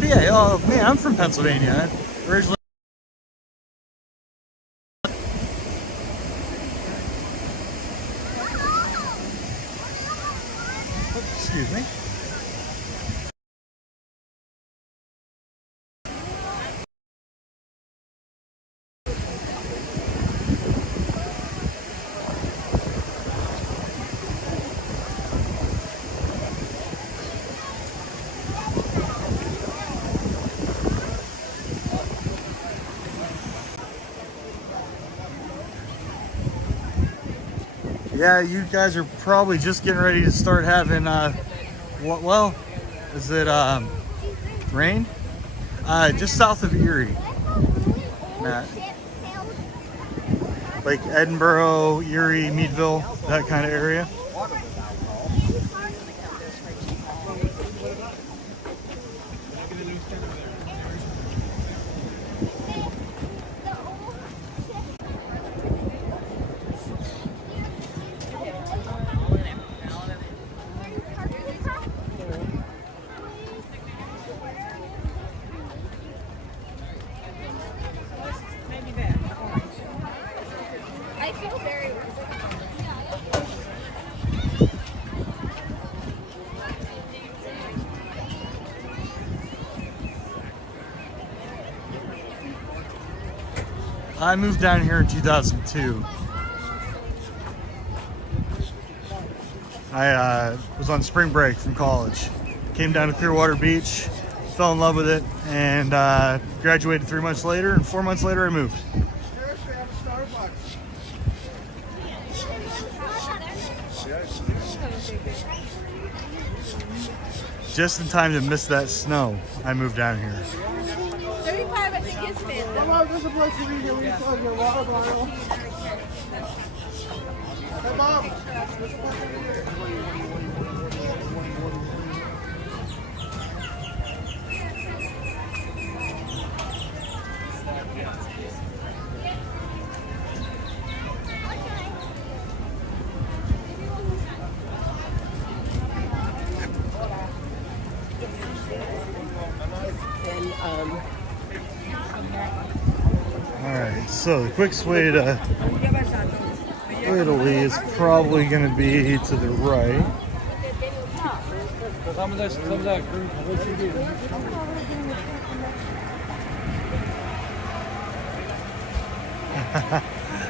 Yeah, oh man, I'm from Pennsylvania. Originally. Excuse me. Yeah, you guys are probably just getting ready to start having, well, is it rain? Just south of Erie, Matt. Like Edinburgh, Erie, Meadville, that kind of area. I moved down here in 2002. I was on spring break from college. Came down to Clearwater Beach, fell in love with it, and graduated 3 months later, and 4 months later I moved. Just in time to miss that snow, I moved down here. 35, I think it's been. There's a place to read your water bottle. Hey, Mom. There's a place to read here. Alright, so the quickest way to Italy is probably going to be to the right.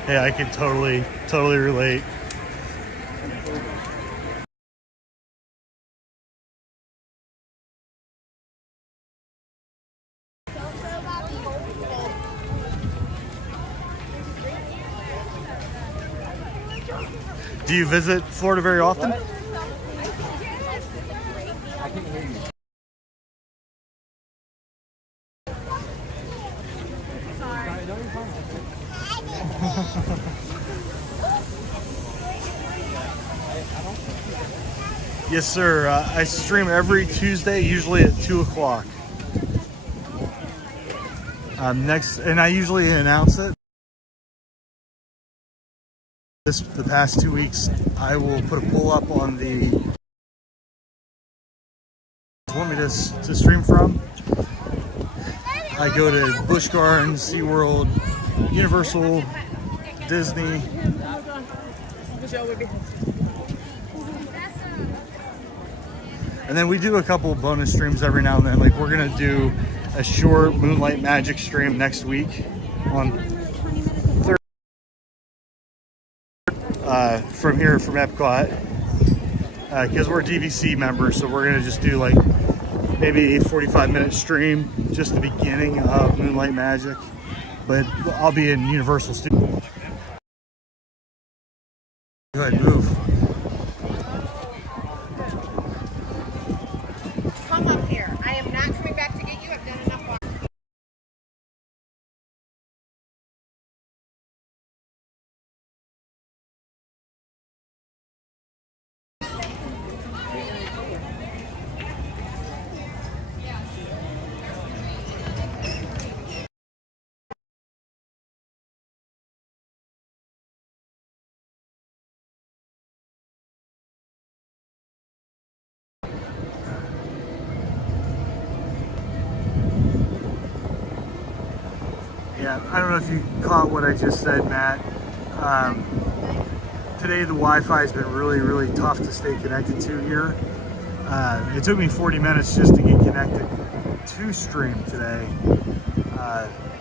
Yeah, I can totally relate. Do you visit Florida very often? I can't hear you. Yes, sir. I stream every Tuesday, usually at 2 o'clock. Next, and I usually announce it. The past 2 weeks, I will put a poll up on the want me to stream from. I go to Busch Gardens, SeaWorld, Universal, Disney. And then we do a couple bonus streams every now and then. Like we're gonna do a short Moonlight Magic stream next week on Thursday from EPCOT because we're DVC members, so we're gonna just do like maybe a 45-minute stream, just the beginning of Moonlight Magic. But I'll be in Universal Studios. Go ahead, move. Come up here. I am not coming back to get you. I've done enough walking. Yeah, I don't know if you caught what I just said, Matt. Today the Wi-Fi has been really tough to stay connected to here. It took me 40 minutes just to get connected to stream today.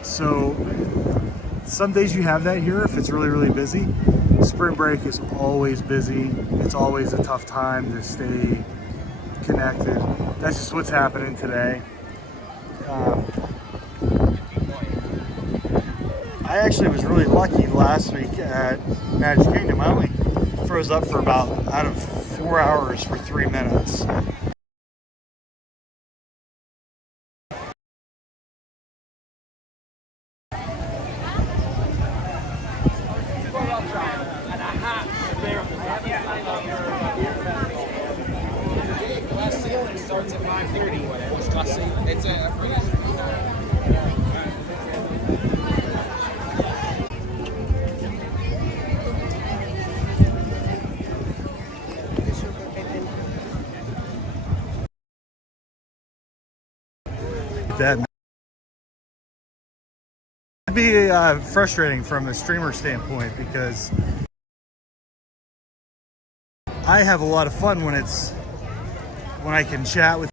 So some days you have that here if it's really busy. Spring break is always busy. It's always a tough time to stay connected. That's just what's happening today. I actually was really lucky last week at Magic Kingdom. I only froze up for about out of 4 hours for 3 minutes. Starts at 5:30. It's That would be frustrating from a streamer standpoint because I have a lot of fun when I can chat with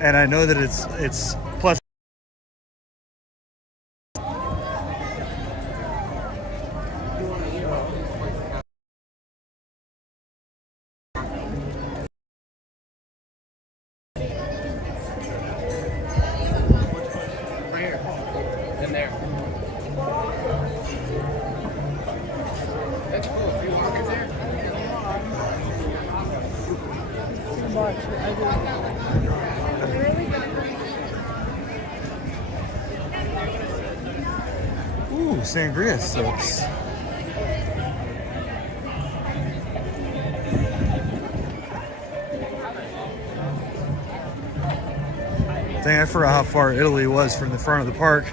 and I know that it's plus in there. That's cool. If you walk in there. ooh, sangria sips. Dang, I forgot how far Italy was from the front of the park.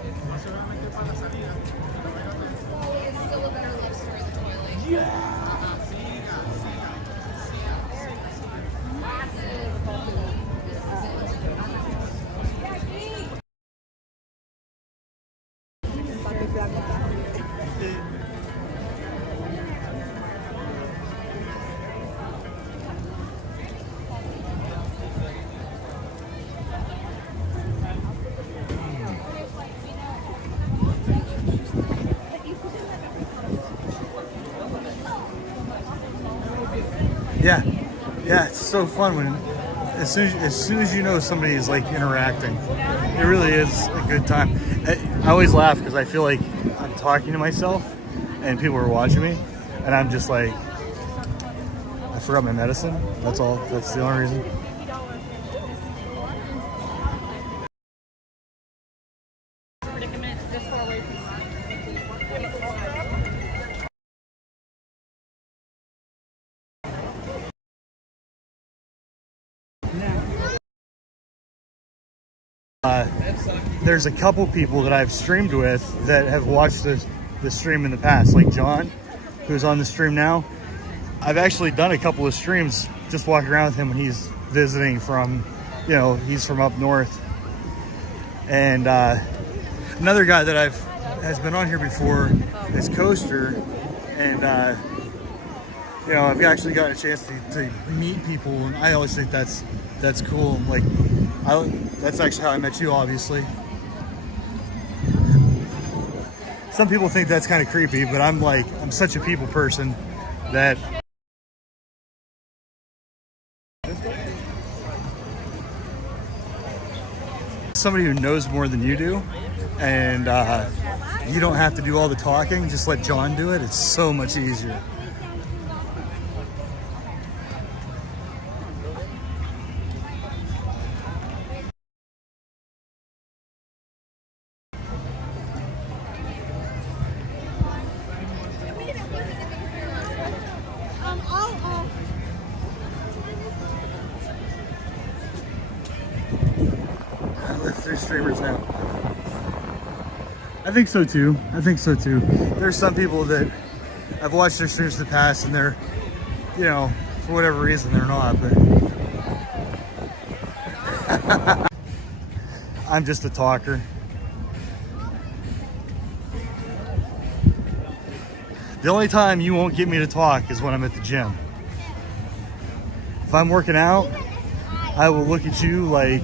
Yeah, it's so fun when as soon as you know somebody is like interacting. It really is a good time. I always laugh because I feel like I'm talking to myself and people are watching me, and I'm just like, I forgot my medicine. That's all. That's the only reason. There's a couple people that I've streamed with that have watched the stream in the past, like John, who's on the stream now. I've actually done a couple of streams just walking around with him when he's visiting from, you know, he's from up north. And another guy that has been on here before is Coaster, and you know, I've actually gotten a chance to meet people, and I always think that's cool. Like, that's actually how I met you, obviously. Some people think that's kind of creepy, but I'm such a people person that somebody who knows more than you do, and you don't have to do all the talking. Just let John do it. It's so much easier. Streamers now. I think so too. There's some people that I've watched their streams in the past, and they're, you know, for whatever reason they're not, but I'm just a talker. The only time you won't get me to talk is when I'm at the gym. If I'm working out, I will look at you like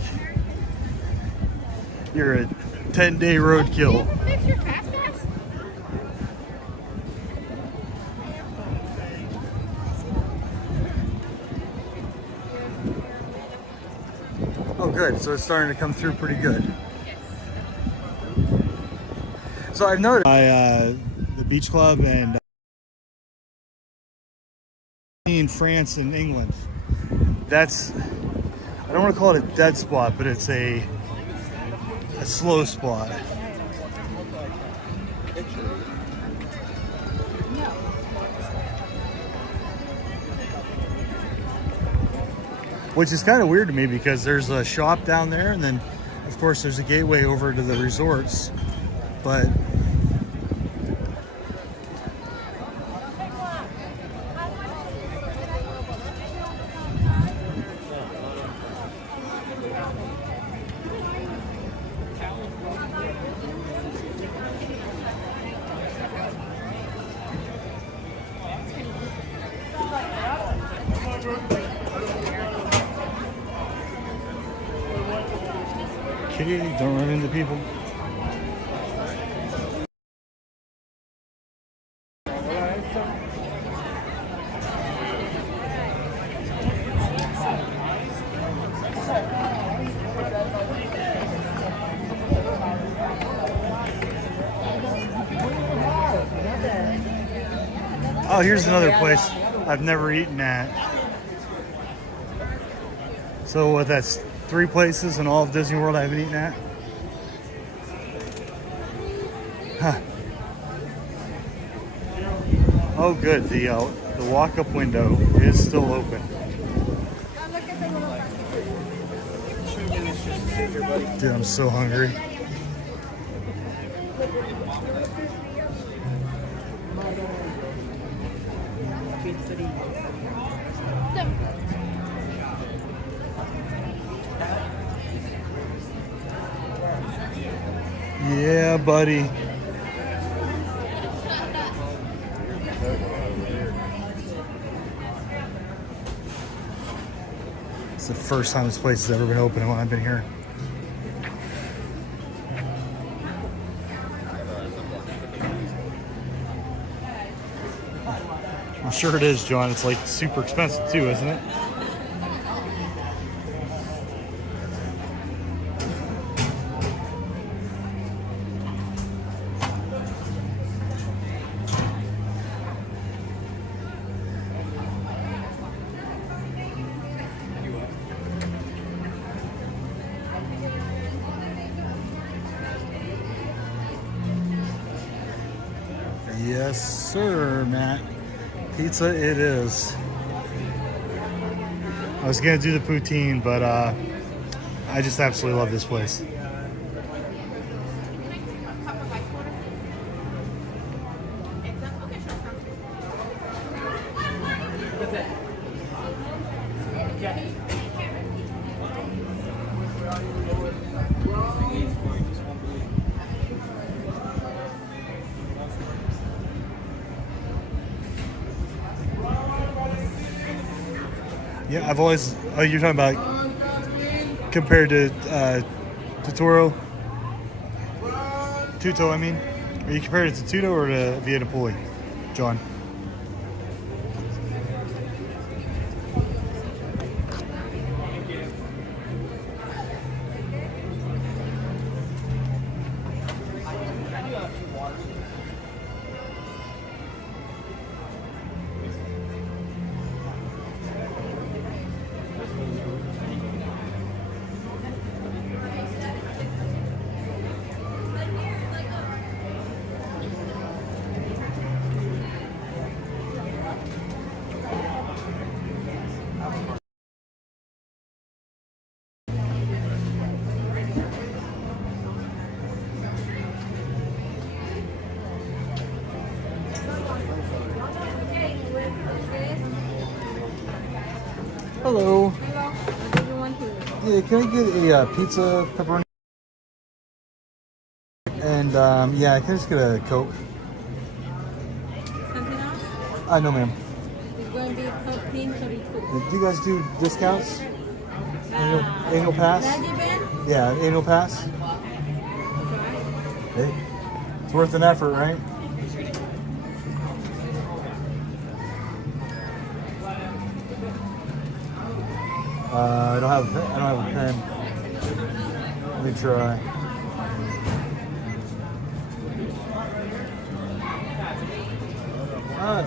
you're a 10-day roadkill. Fix your fast pass? Oh, good. So it's starting to come through pretty good. So I've noticed by the beach club and in France and England, that's, I don't want to call it a dead spot, but it's a slow spot. Which is kind of weird to me because there's a shop down there, and then of course there's a gateway over to the resorts, but don't run into people. Oh, here's another place I've never eaten at. So what, that's 3 places in all of Disney World I haven't eaten at? Huh. Oh good, the walk-up window is still open. Dude, I'm so hungry. Yeah, buddy. It's the first time this place has ever been open when I've been here. I'm sure it is, John. It's like super expensive too, isn't it? Yes, sir, Matt. Pizza it is. I was gonna do the poutine, but I just absolutely love this place. Yeah, I've always. Oh, you're talking about compared to tutorial. Tuto, I mean. Are you comparing it to Tuto or to Via Deploy, John? Hello. Hello. What do you want here? Yeah, can I get a pizza pepperoni? And yeah, can I just get a Coke? Something else? No, ma'am. It's going to be Coke Pink 32. Do you guys do discounts? Annual pass? Veggie Ben? Yeah, annual pass. Hey, it's worth an effort, right? I don't have a pen. Let me try.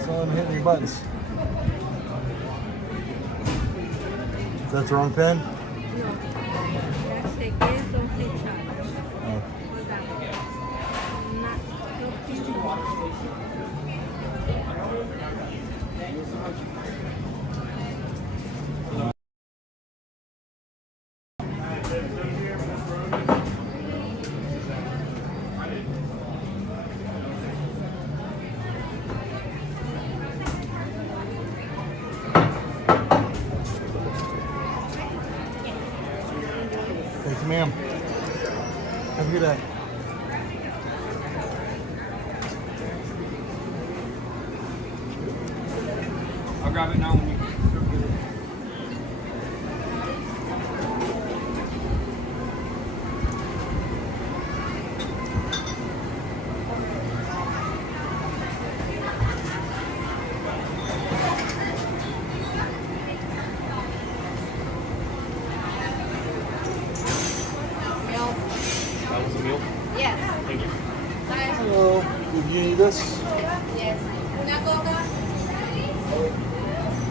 So I'm hitting your buttons. Is that the wrong pen? No. That's the queso fechado. Oh. Hold on. Not Coke Pink. Thank you, ma'am. Have a good day. I'll grab it now when you. That was a meal? Yes. Thank you. Hello. Do you need this? Yes. Una coca.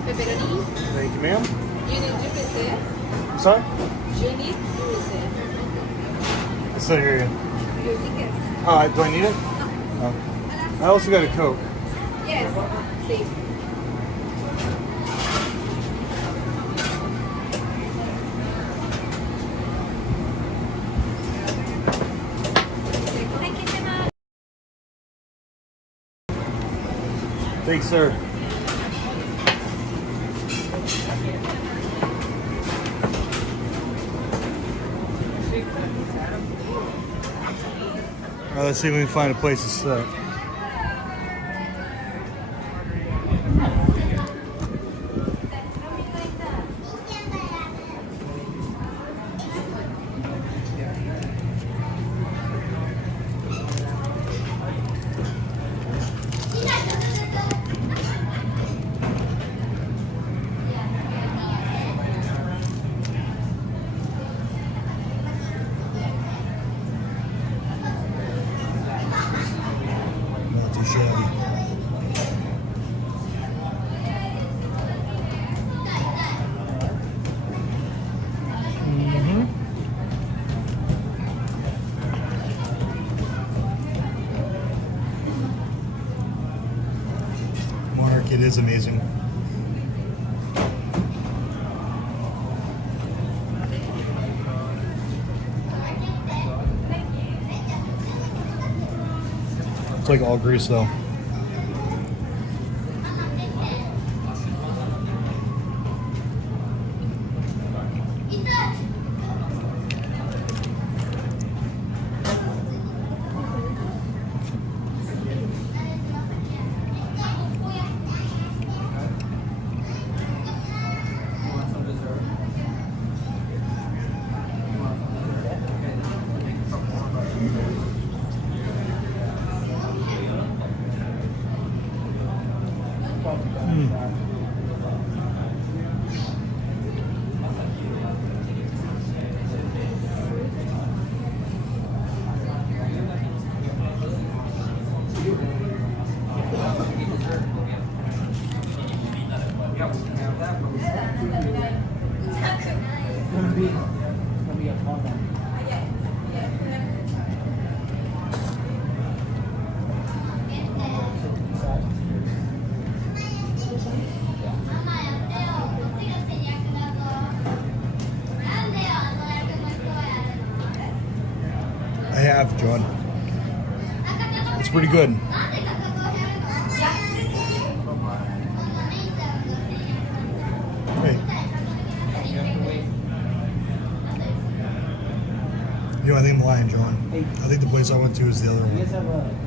Pepperoni. Thank you, ma'am. You need juice. Sorry? You need juice. I still hear you. You need it. Do I need it? Oh. I also got a Coke. Yes. Sí. Thanks, sir. All right, let's see if we can find a place to sit. Not too shabby. Monarch, it is amazing. It's like all grease though. have, John. It's pretty good. Hey. You know, I think I'm lying, John. I think the place I went to is the other one.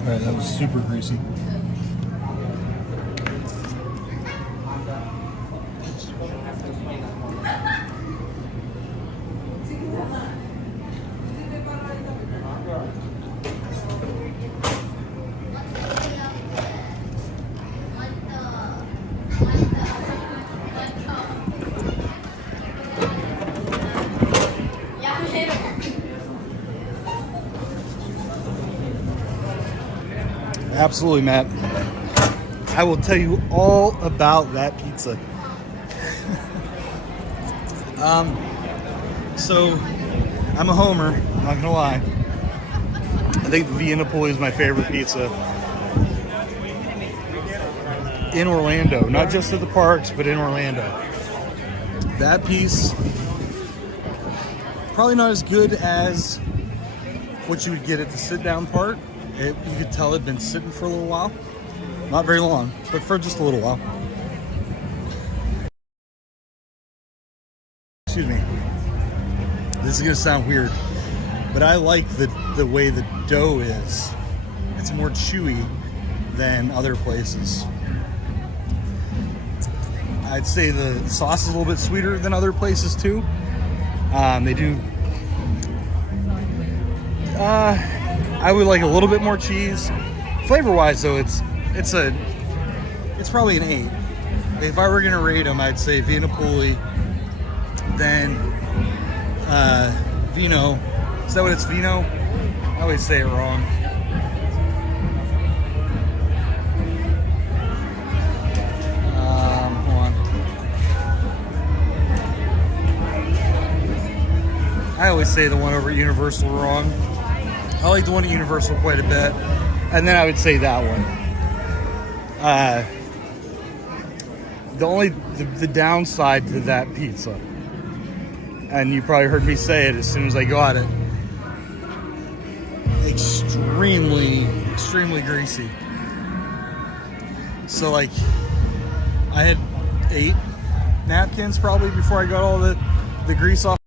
Alright, that was super greasy. Absolutely, Matt. I will tell you all about that pizza. So I'm a homer, I'm not gonna lie. I think the Winnie the Pooh is my favorite pizza in Orlando, not just at the parks, but in Orlando. That piece, probably not as good as what you would get at the sit-down part. You could tell it had been sitting for a little while. Not very long, but for just a little while. Excuse me. This is gonna sound weird, but I like the way the dough is. It's more chewy than other places. I'd say the sauce is a little bit sweeter than other places too. They do. I would like a little bit more cheese. Flavor-wise, though, it's probably an 8. If I were gonna rate them, I'd say Winnie the Pooh, then Vino. Is that what it's, Vino? I always say it wrong. Hold on. I always say the one over at Universal wrong. I like the one at Universal quite a bit. And then I would say that one. The downside to that pizza, and you probably heard me say it as soon as I got it, extremely greasy. So like, I had 8 napkins probably before I got all the grease off.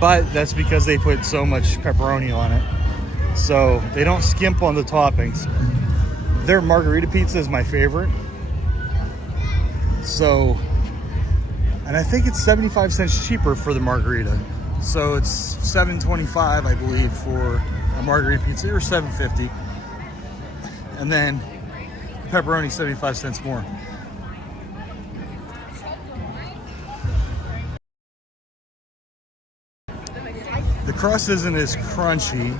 But that's because they put so much pepperoni on it. So they don't skimp on the toppings. Their margarita pizza is my favorite. So, and I think it's 75 cents cheaper for the margarita. So it's $7.25, I believe, for a margarita pizza, or $7.50. And then pepperoni, 75 cents more. The crust isn't as crunchy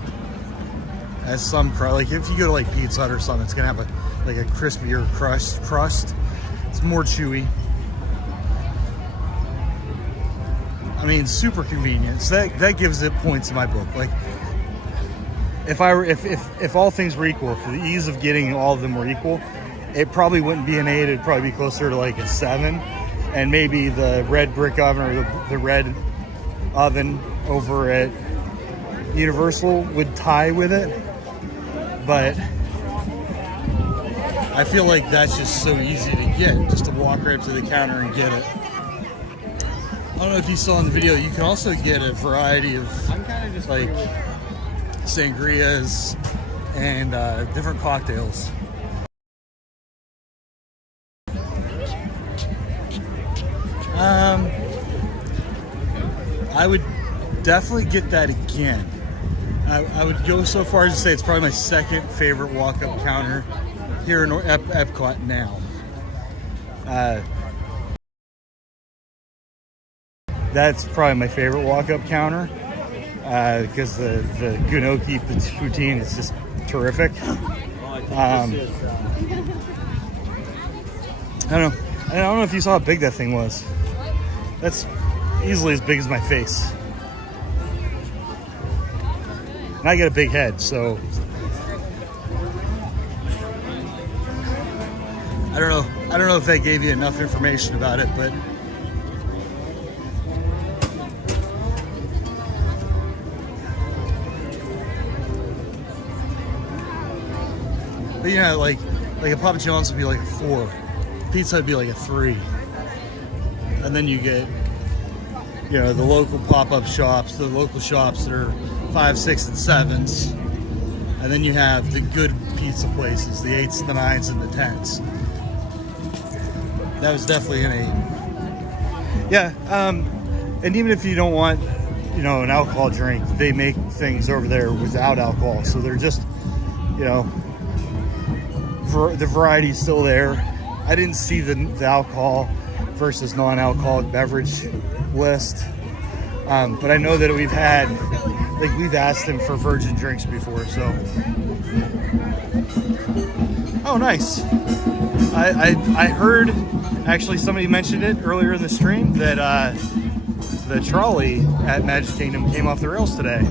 as some crust. Like if you go to like Pizza Hut or something, it's gonna have a crispier crust. It's more chewy. I mean, super convenient. So that gives it points in my book. Like if all things were equal, if the ease of getting all of them were equal, it probably wouldn't be an 8. It'd probably be closer to like a 7. And maybe the red brick oven or the red oven over at Universal would tie with it, but I feel like that's just so easy to get, just to walk right up to the counter and get it. I don't know if you saw in the video, you can also get a variety of like sangrias and different cocktails. I would definitely get that again. I would go so far as to say it's probably my second favorite walk-up counter here in EPCOT now. That's probably my favorite walk-up counter because the gnocchi poutine is just terrific. I don't know if you saw how big that thing was. That's easily as big as my face. And I got a big head, so I don't know if that gave you enough information about it, but you know, like a Papa John's would be like a 4, pizza would be like a 3, and then you get, you know, the local pop-up shops, the local shops that are 5, 6, and 7s, and then you have the good pizza places, the 8s, the 9s, and the 10s. That was definitely an 8. Yeah, and even if you don't want, you know, an alcohol drink, they make things over there without alcohol, so they're just, you know, the variety is still there. I didn't see the alcohol versus non-alcoholic beverage list, but I know that we've asked them for virgin drinks before, so. Oh, nice. I heard, actually somebody mentioned it earlier in the stream, that the trolley at Magic Kingdom came off the rails today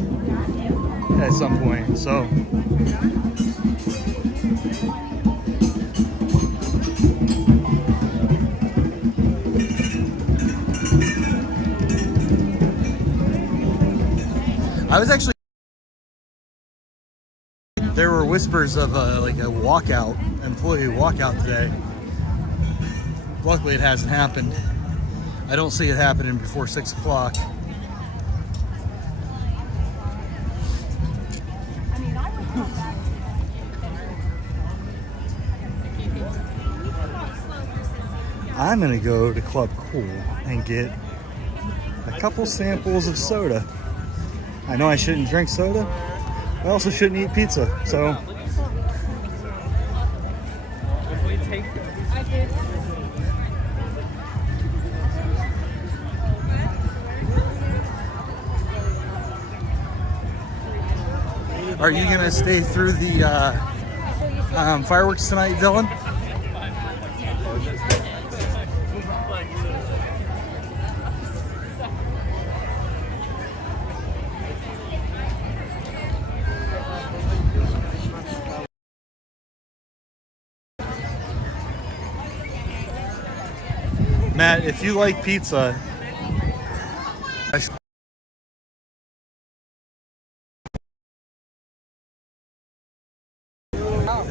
at some point, so. I was actually, there were whispers of like a walkout, employee walkout today. Luckily it hasn't happened. I don't see it happening before 6 o'clock. I'm gonna go to Club Cool and get a couple samples of soda. I know I shouldn't drink soda. I also shouldn't eat pizza, so. Are you gonna stay through the fireworks tonight, Dylan? Matt, if you like pizza,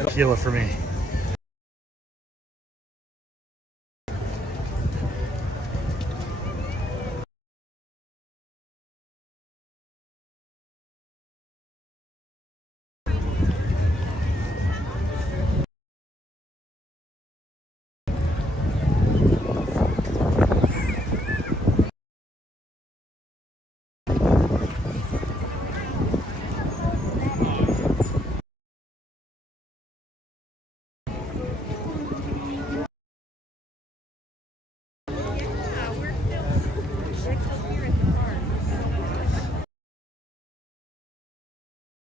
tequila for me.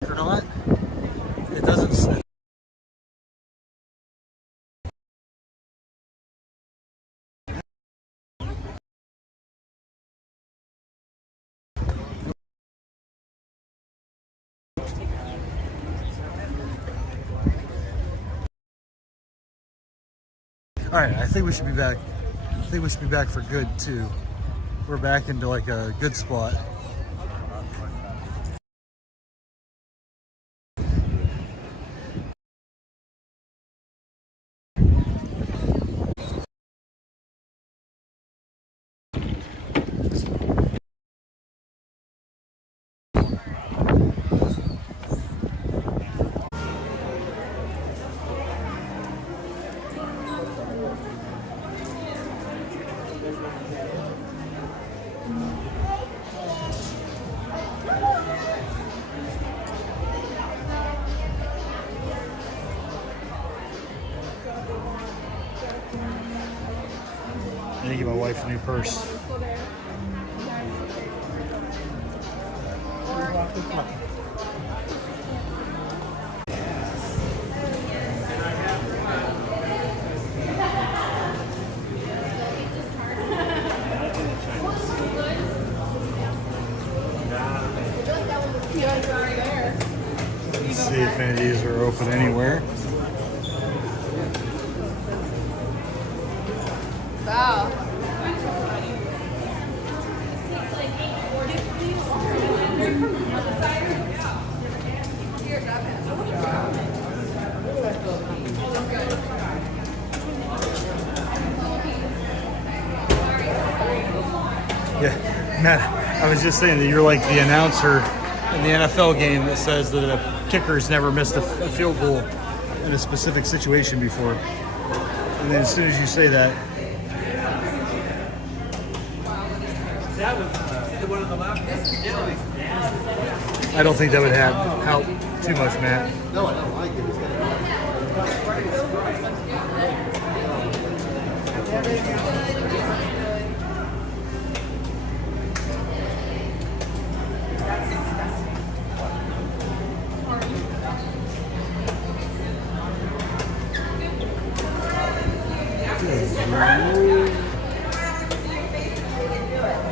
Or not, it doesn't. All right, I think we should be back. I think we should be back for good too. We're back into like a good spot. get my wife a new purse. Let's see if any of these are open anywhere. Wow. Yeah, Matt, I was just saying that you're like the announcer in the NFL game that says that a kicker's never missed a field goal in a specific situation before. And then as soon as you say that, I don't think that would help too much, Matt. No, I don't like it.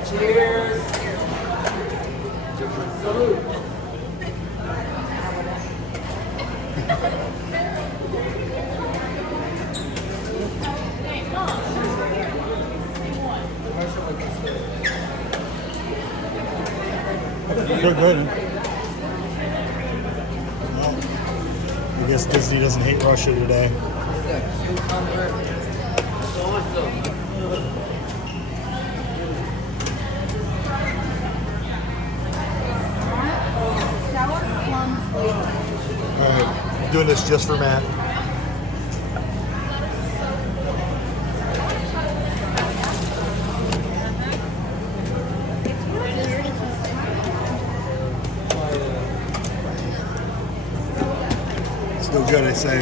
Cheers. Salute. They're good. Well, I guess Disney doesn't hate Russia today. Alright, doing this just for Matt. Still good, I say.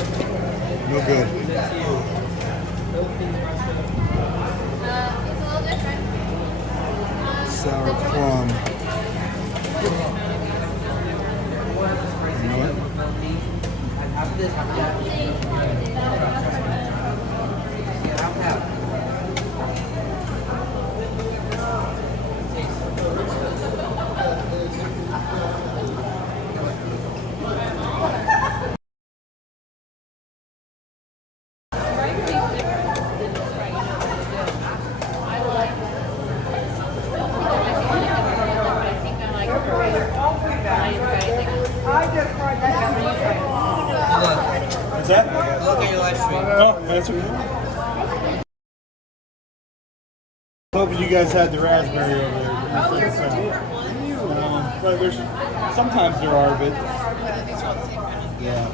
No good. Sour plum. You know what? What's that? Look at your live stream. Oh, that's okay. Hoping you guys had the raspberry over there. But there's sometimes there are, but yeah.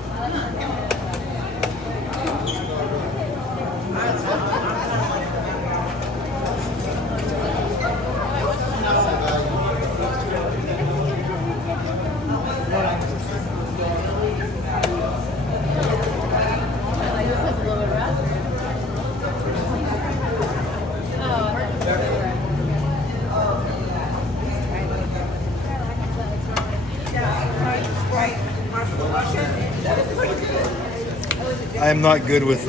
I am not good with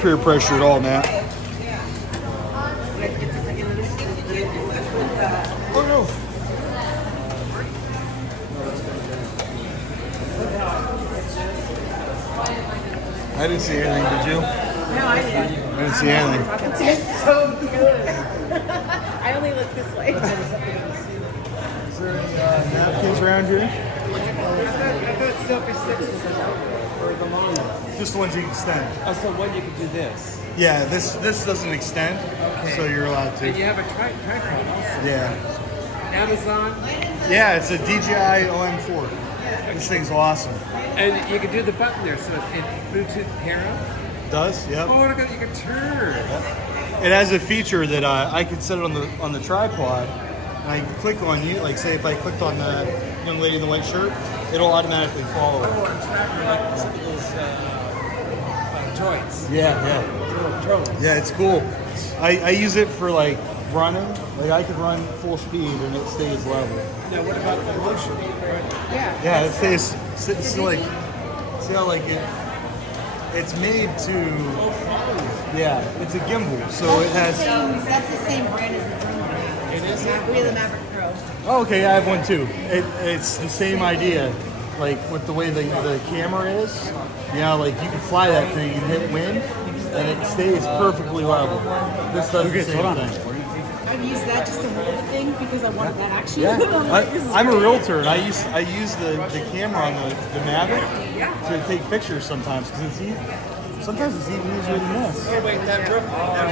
peer pressure at all, Matt. Oh no! I didn't see anything, did you? No, I didn't. I didn't see anything. It tastes so good. I only look this way. Is there any napkins around here? I thought Selfie 6 was or the long one. Just the ones you can extend. Oh, so when you can do this? Yeah, this doesn't extend, so you're allowed to. And you have a tripod also. Yeah. Amazon. Yeah, it's a DJI OM4. This thing's awesome. And you can do the button there, so it Bluetooth pair up. Does? Yep. Oh, look at you can turn. It has a feature that I could set it on the tripod, and I can click on you. Like, say if I clicked on the young lady in the white shirt, it'll automatically follow her. Oh, and tracker like those toys. Yeah, yeah. Drones. Yeah, it's cool. I use it for like running. Like I could run full speed and it stays level. Now, what about the motion? Yeah, it stays. So like, see how like it's made to. Yeah, it's a gimbal, so it has. That's the same brand as the Dream brand. It is? We have the Maverick Pro. Oh, okay, I have one too. It's the same idea, like with the way the camera is. You know, like you can fly that thing and hit wind, and it stays perfectly level. This does the same thing. I've used that just to hold the thing because I wanted that action. Yeah, I'm a realtor, and I use the camera on the Maverick to take pictures sometimes because it's easy. Sometimes it's even easier than this. Oh, wait, that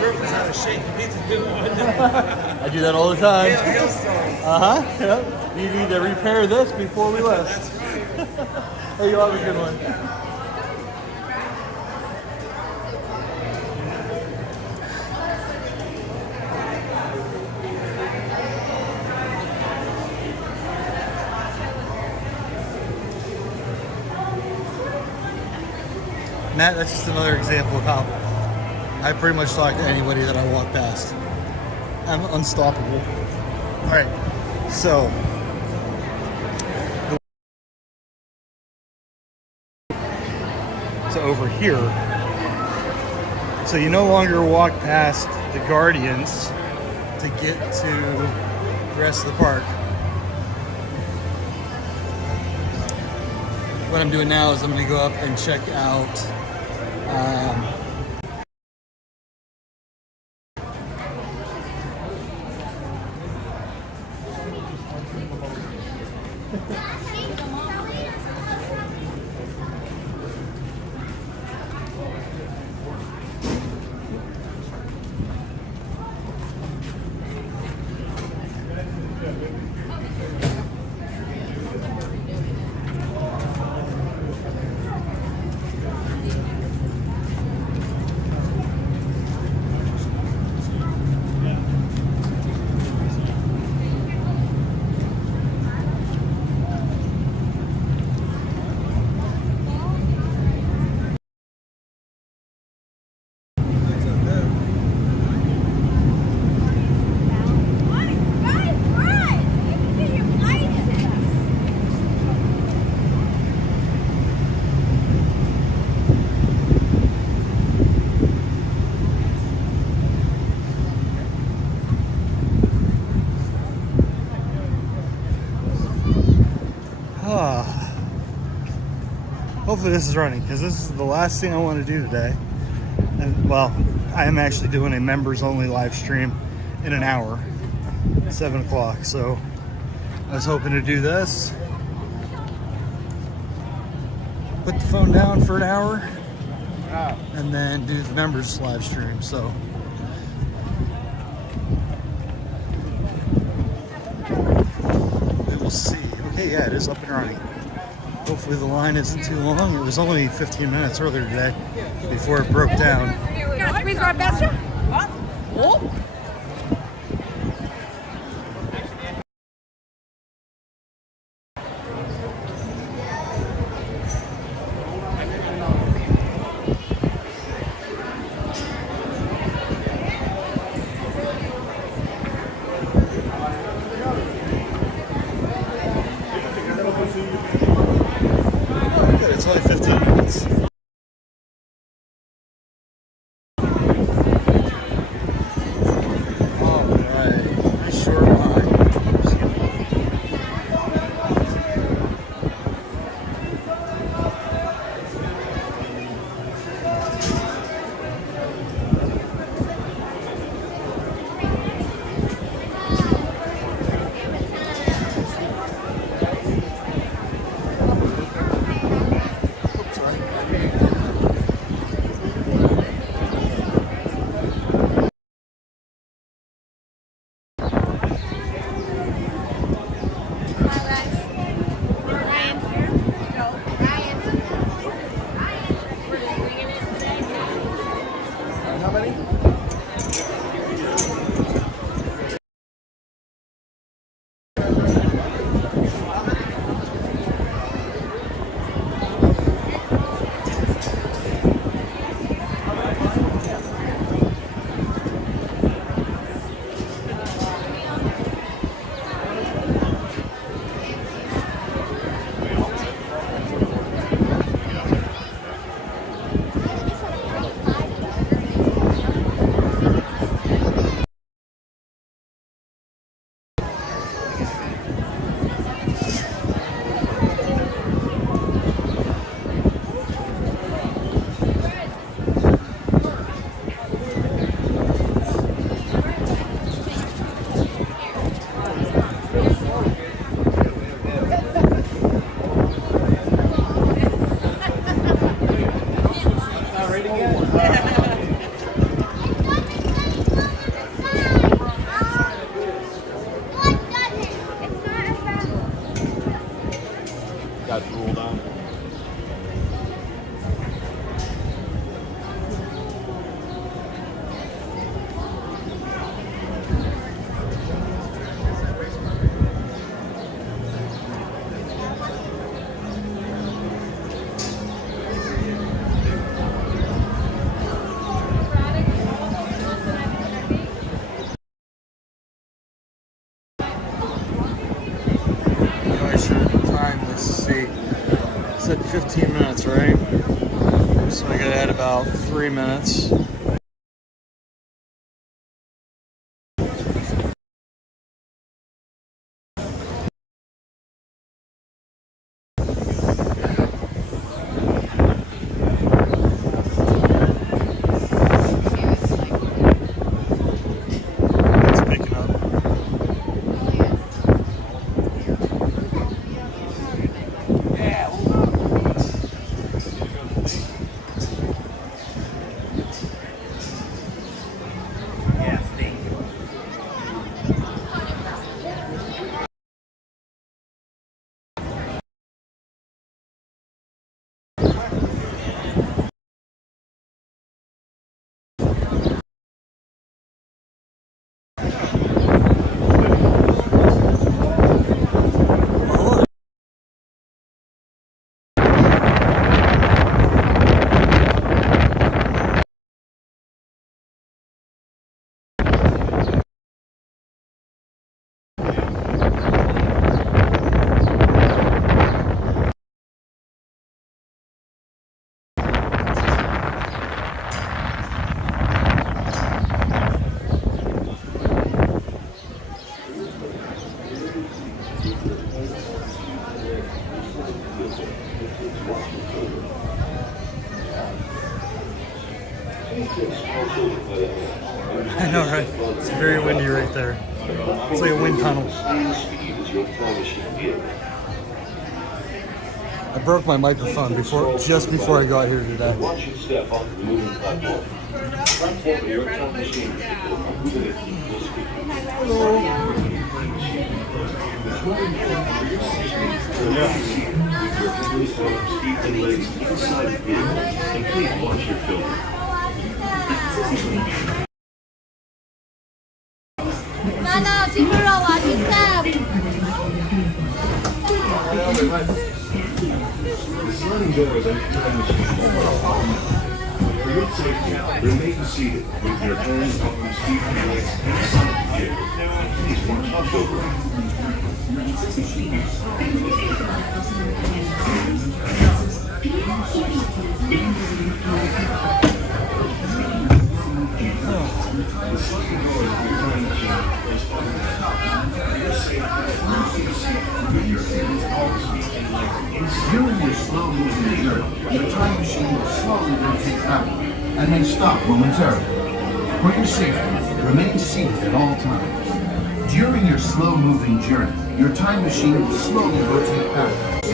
roof is out of shape. You need to do one. I do that all the time. Hailstones. Yep. You need to repair this before we left. Hey, you have a good one. Matt, that's just another example of how I pretty much talk to anybody that I walk past. I'm unstoppable. All right, so over here, so you no longer walk past the Guardians to get to the rest of the park. What I'm doing now is I'm going to go up and check out hopefully this is running because this is the last thing I want to do today. And well, I am actually doing a members only live stream in an hour, 7 o'clock. So I was hoping to do this, put the phone down for an hour, and then do the members live stream. So we will see. Okay, yeah, it is up and running. Hopefully the line isn't too long. It was only 15 minutes earlier today before it broke down. You got a squeeze our best? What? Oh. It's only 15 minutes. Sorry. got ruled on. I should time this. See, it said 15 minutes, right? So I gotta add about 3 minutes. It's picking up. I know, right? It's very windy right there. It's like a wind tunnel. I broke my microphone just before I got here today. Watch your step onto the moving platform. Platform of your time machine. Moving it will speed. With your fingers, arms, feet, and legs inside the vehicle. And please watch your children. Nana, Timurova, step. The sliding doors on your time machine. For your safety, remain seated with your hands, arms, feet, and legs inside the vehicle. Please watch your children. The sliding doors on your time machine is on the top. For your safety, with your hands, arms, feet, and legs inside. During your slow-moving journey, your time machine will slowly rotate outward and then stop momentarily. For your safety, remain seated at all times. During your slow-moving journey, your time machine will slowly rotate outward.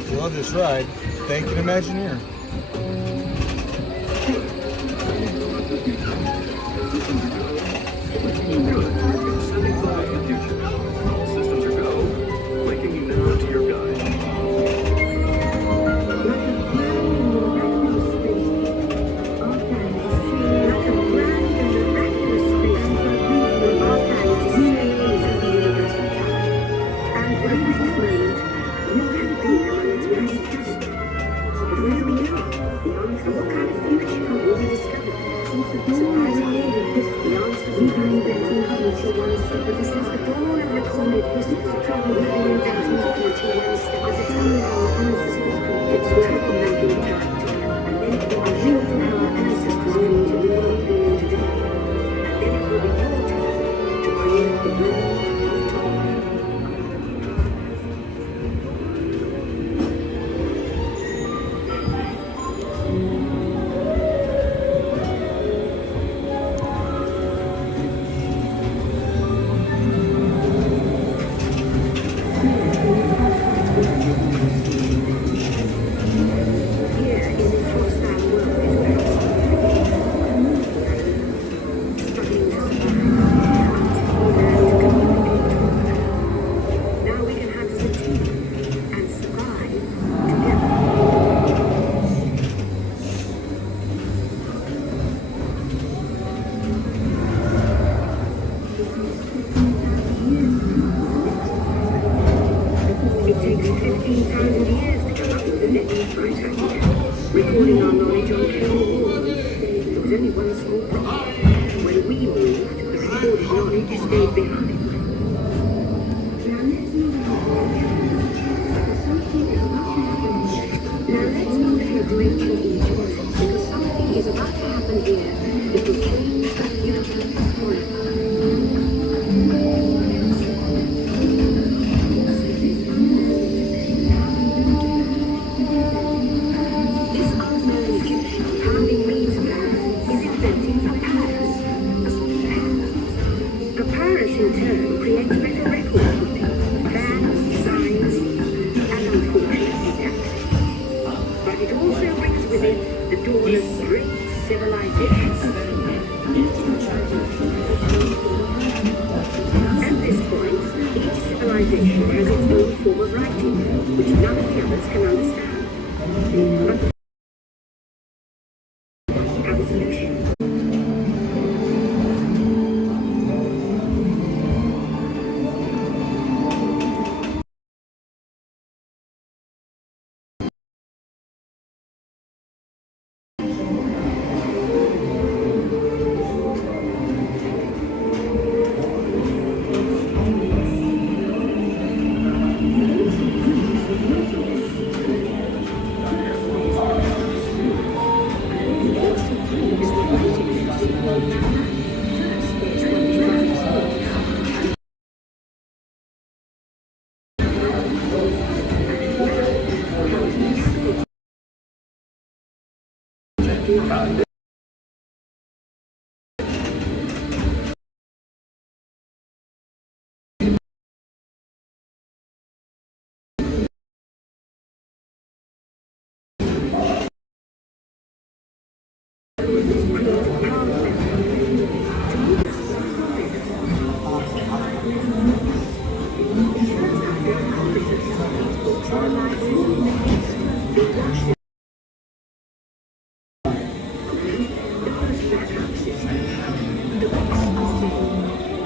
If you love this ride, thank an Imagineer. Systems are go. Linking you now to your guide. which stayed behind. Now let's not head to ancient Egypt, because something is about to happen here that will change the future forever. This unknown Egyptian founding means is inventing papyrus. Papyrus in turn creates better record keeping, plans, signs, and unfortunately taxes. But it also brings with it the dawn of great civilization. At this point, each civilization has its own form of writing, which none of the others can understand. But have a solution.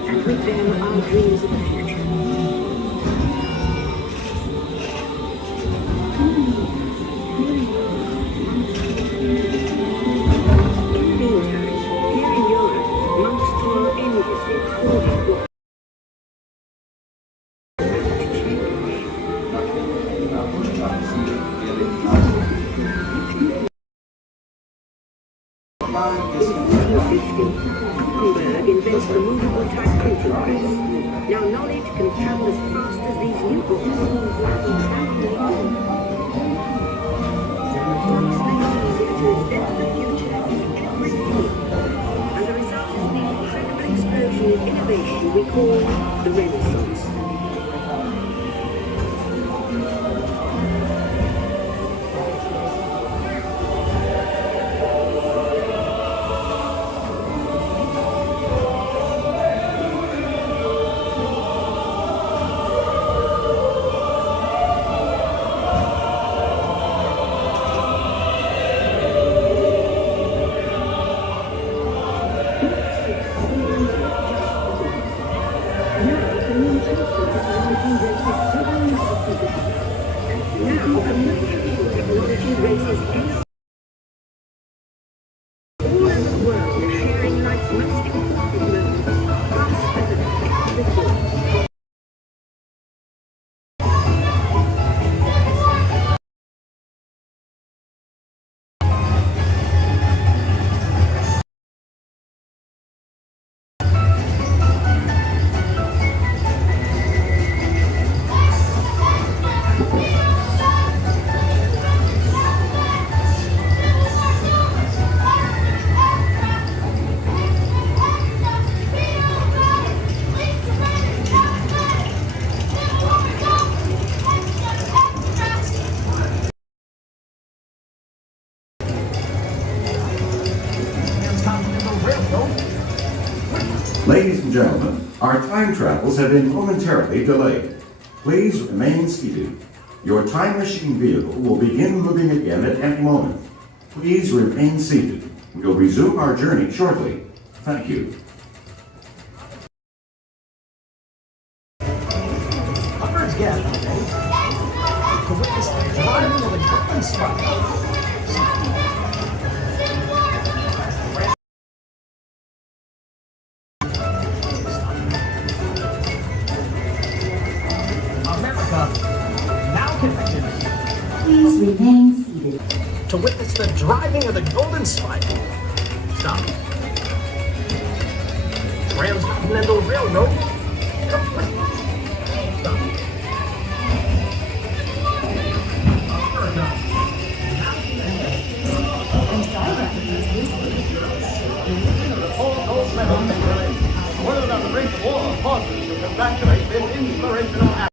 And with them our dreams of the future. In the meantime, here in Europe, monks toil endlessly holding what Gutenberg invents the movable type printing press. Now knowledge can travel as fast as these new books. Books make it easier to invent the future in every field. And the result is the incredible explosion of innovation we call the Renaissance. Ladies and gentlemen, our time travels have been momentarily delayed. Please remain seated. Your time machine vehicle will begin moving again at any moment. Please remain seated. We'll resume our journey shortly. Thank you. Hubbard's guest today to witness the driving of a Brooklyn spot. Please remain seated. To witness the driving of the Golden Spike. Stop. Transcontinental Railroad. Complete. Stop. Whether on the brink of war or pauses to congratulate this inspirational act.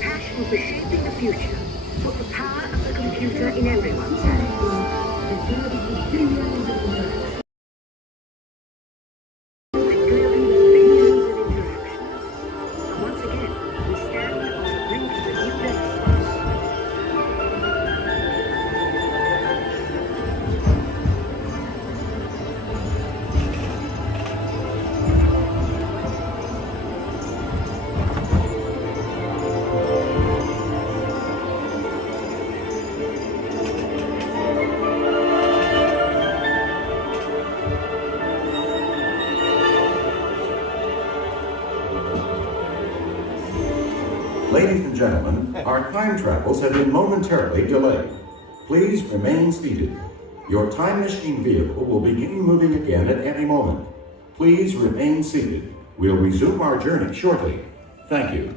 Passion for shaping the future. Put the power of the computer in everyone's hands. Regularly billions of interactions. And once again, we stand on the brink of a new renaissance. Ladies and gentlemen, our time travels have been momentarily delayed. Please remain seated. Your time machine vehicle will begin moving again at any moment. Please remain seated. We'll resume our journey shortly. Thank you.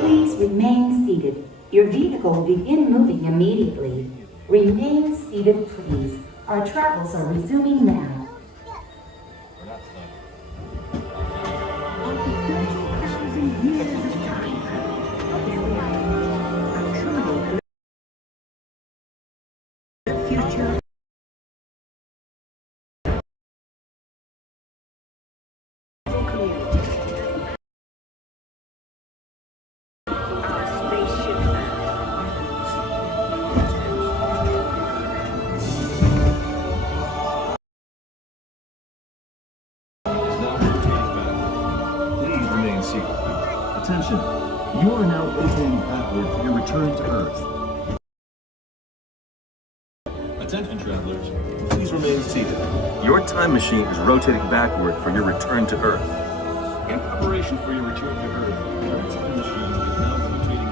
Please remain seated. Your vehicle will begin moving immediately. Remain seated, please. Our travels are resuming now. After 30,000 years of time, here we are. A truly the future. Please remain seated. Attention, you are now rotating backward for your return to Earth. Attention travelers, please remain seated. Your time machine is rotating backward for your return to Earth. In preparation for your return to Earth, your time machine is now rotating.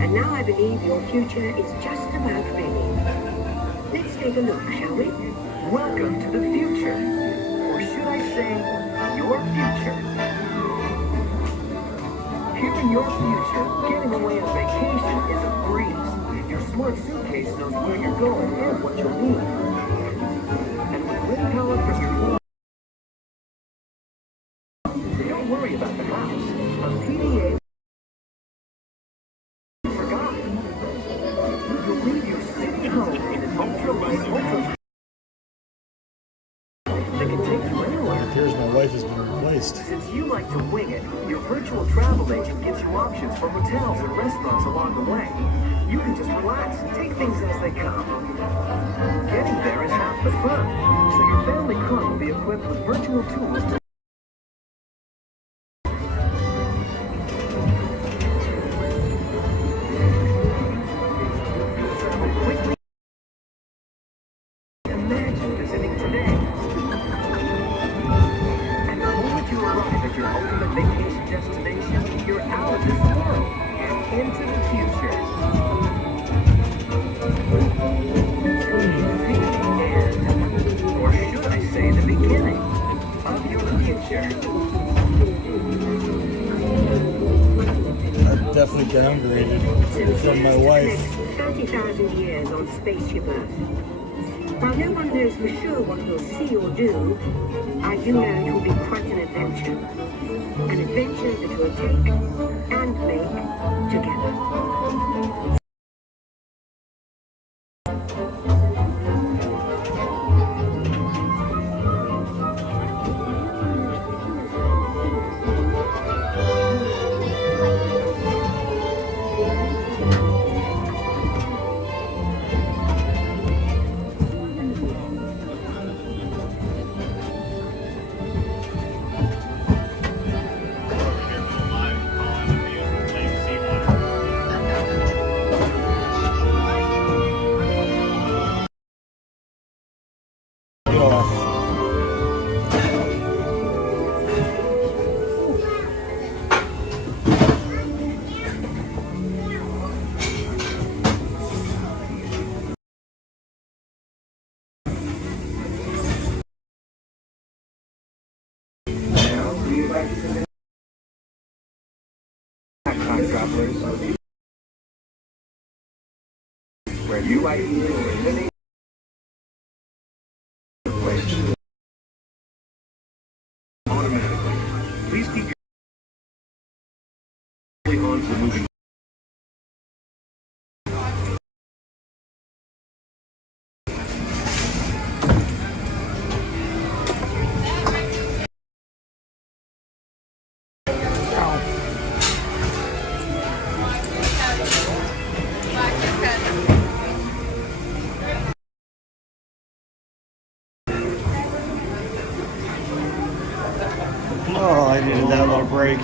And now I believe your future is just about ready. Let's take a look, shall we? Welcome to the future. Or should I say, your future. Here in your future, getting away on vacation is a breeze. Your smart suitcase knows where you're going and what you'll need. And with wind power from your phone, don't worry about the house. A PDA forgot. You'll leave your city home in an ultra-light agent gives you options for hotels and restaurants along the way. You can just relax and take things as they come. Getting there is half the fun, so your family car will be equipped with virtual tools to quickly imagine visiting today. And the moment you arrive at your ultimate vacation destination, you're out of this world and into the future. Or should I say the beginning of your future? I've definitely downgraded from my wife. 30,000 years on spaceship Earth. While no one knows for sure what we'll see or do, I do know it will be quite an adventure. An adventure that we'll take and make together. Where you might be living. Automatically. Please keep your on for moving. Oh, I needed that little break.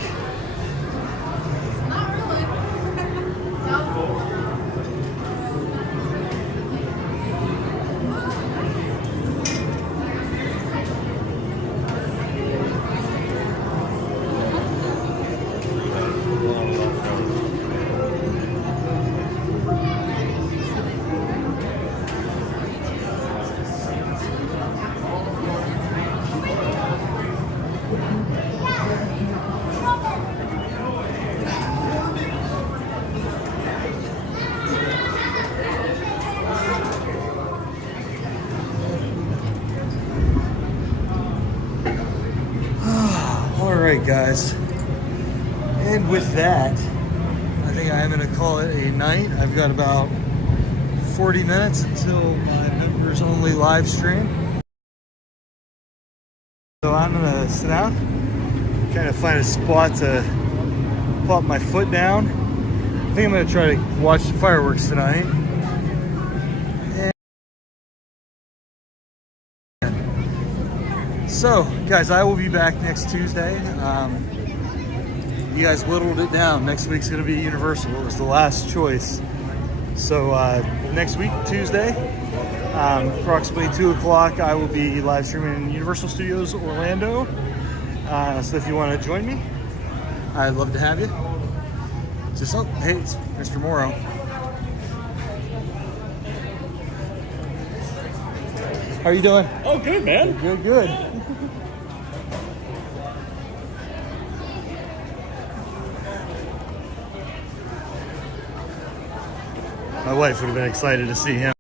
Alright guys, and with that, I think I am going to call it a night. I've got about 40 minutes until my members only live stream. So I'm going to sit down, kind of find a spot to pop my foot down. I think I'm going to try to watch the fireworks tonight. So, guys, I will be back next Tuesday. You guys whittled it down. Next week's going to be Universal. It was the last choice. So, next week, Tuesday, approximately 2 o'clock, I will be live streaming in Universal Studios Orlando. So if you want to join me, I'd love to have you. Just, oh, hey, it's Mr. Morrow. How are you doing? Oh, good, man. Good, good. My wife would have been excited to see him.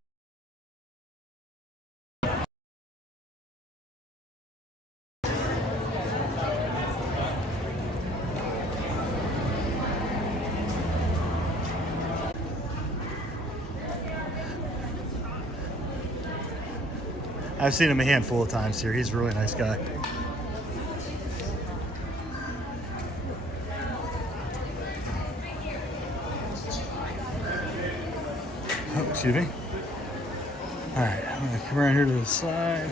I've seen him a handful of times here. He's a really nice guy. Excuse me. All right, I'm gonna come around here to the side.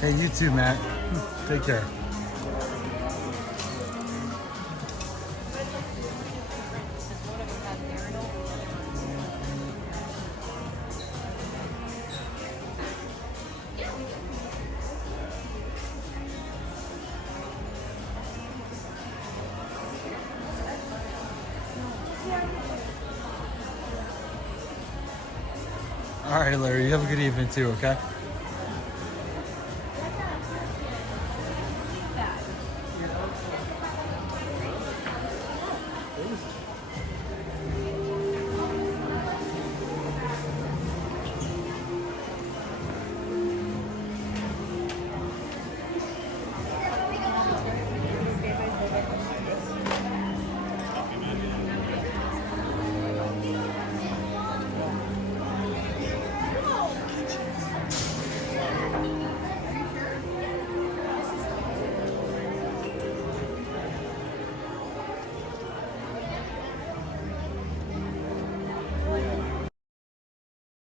Hey, you too, Matt. Take care. All right, Larry, you have a good evening too, okay?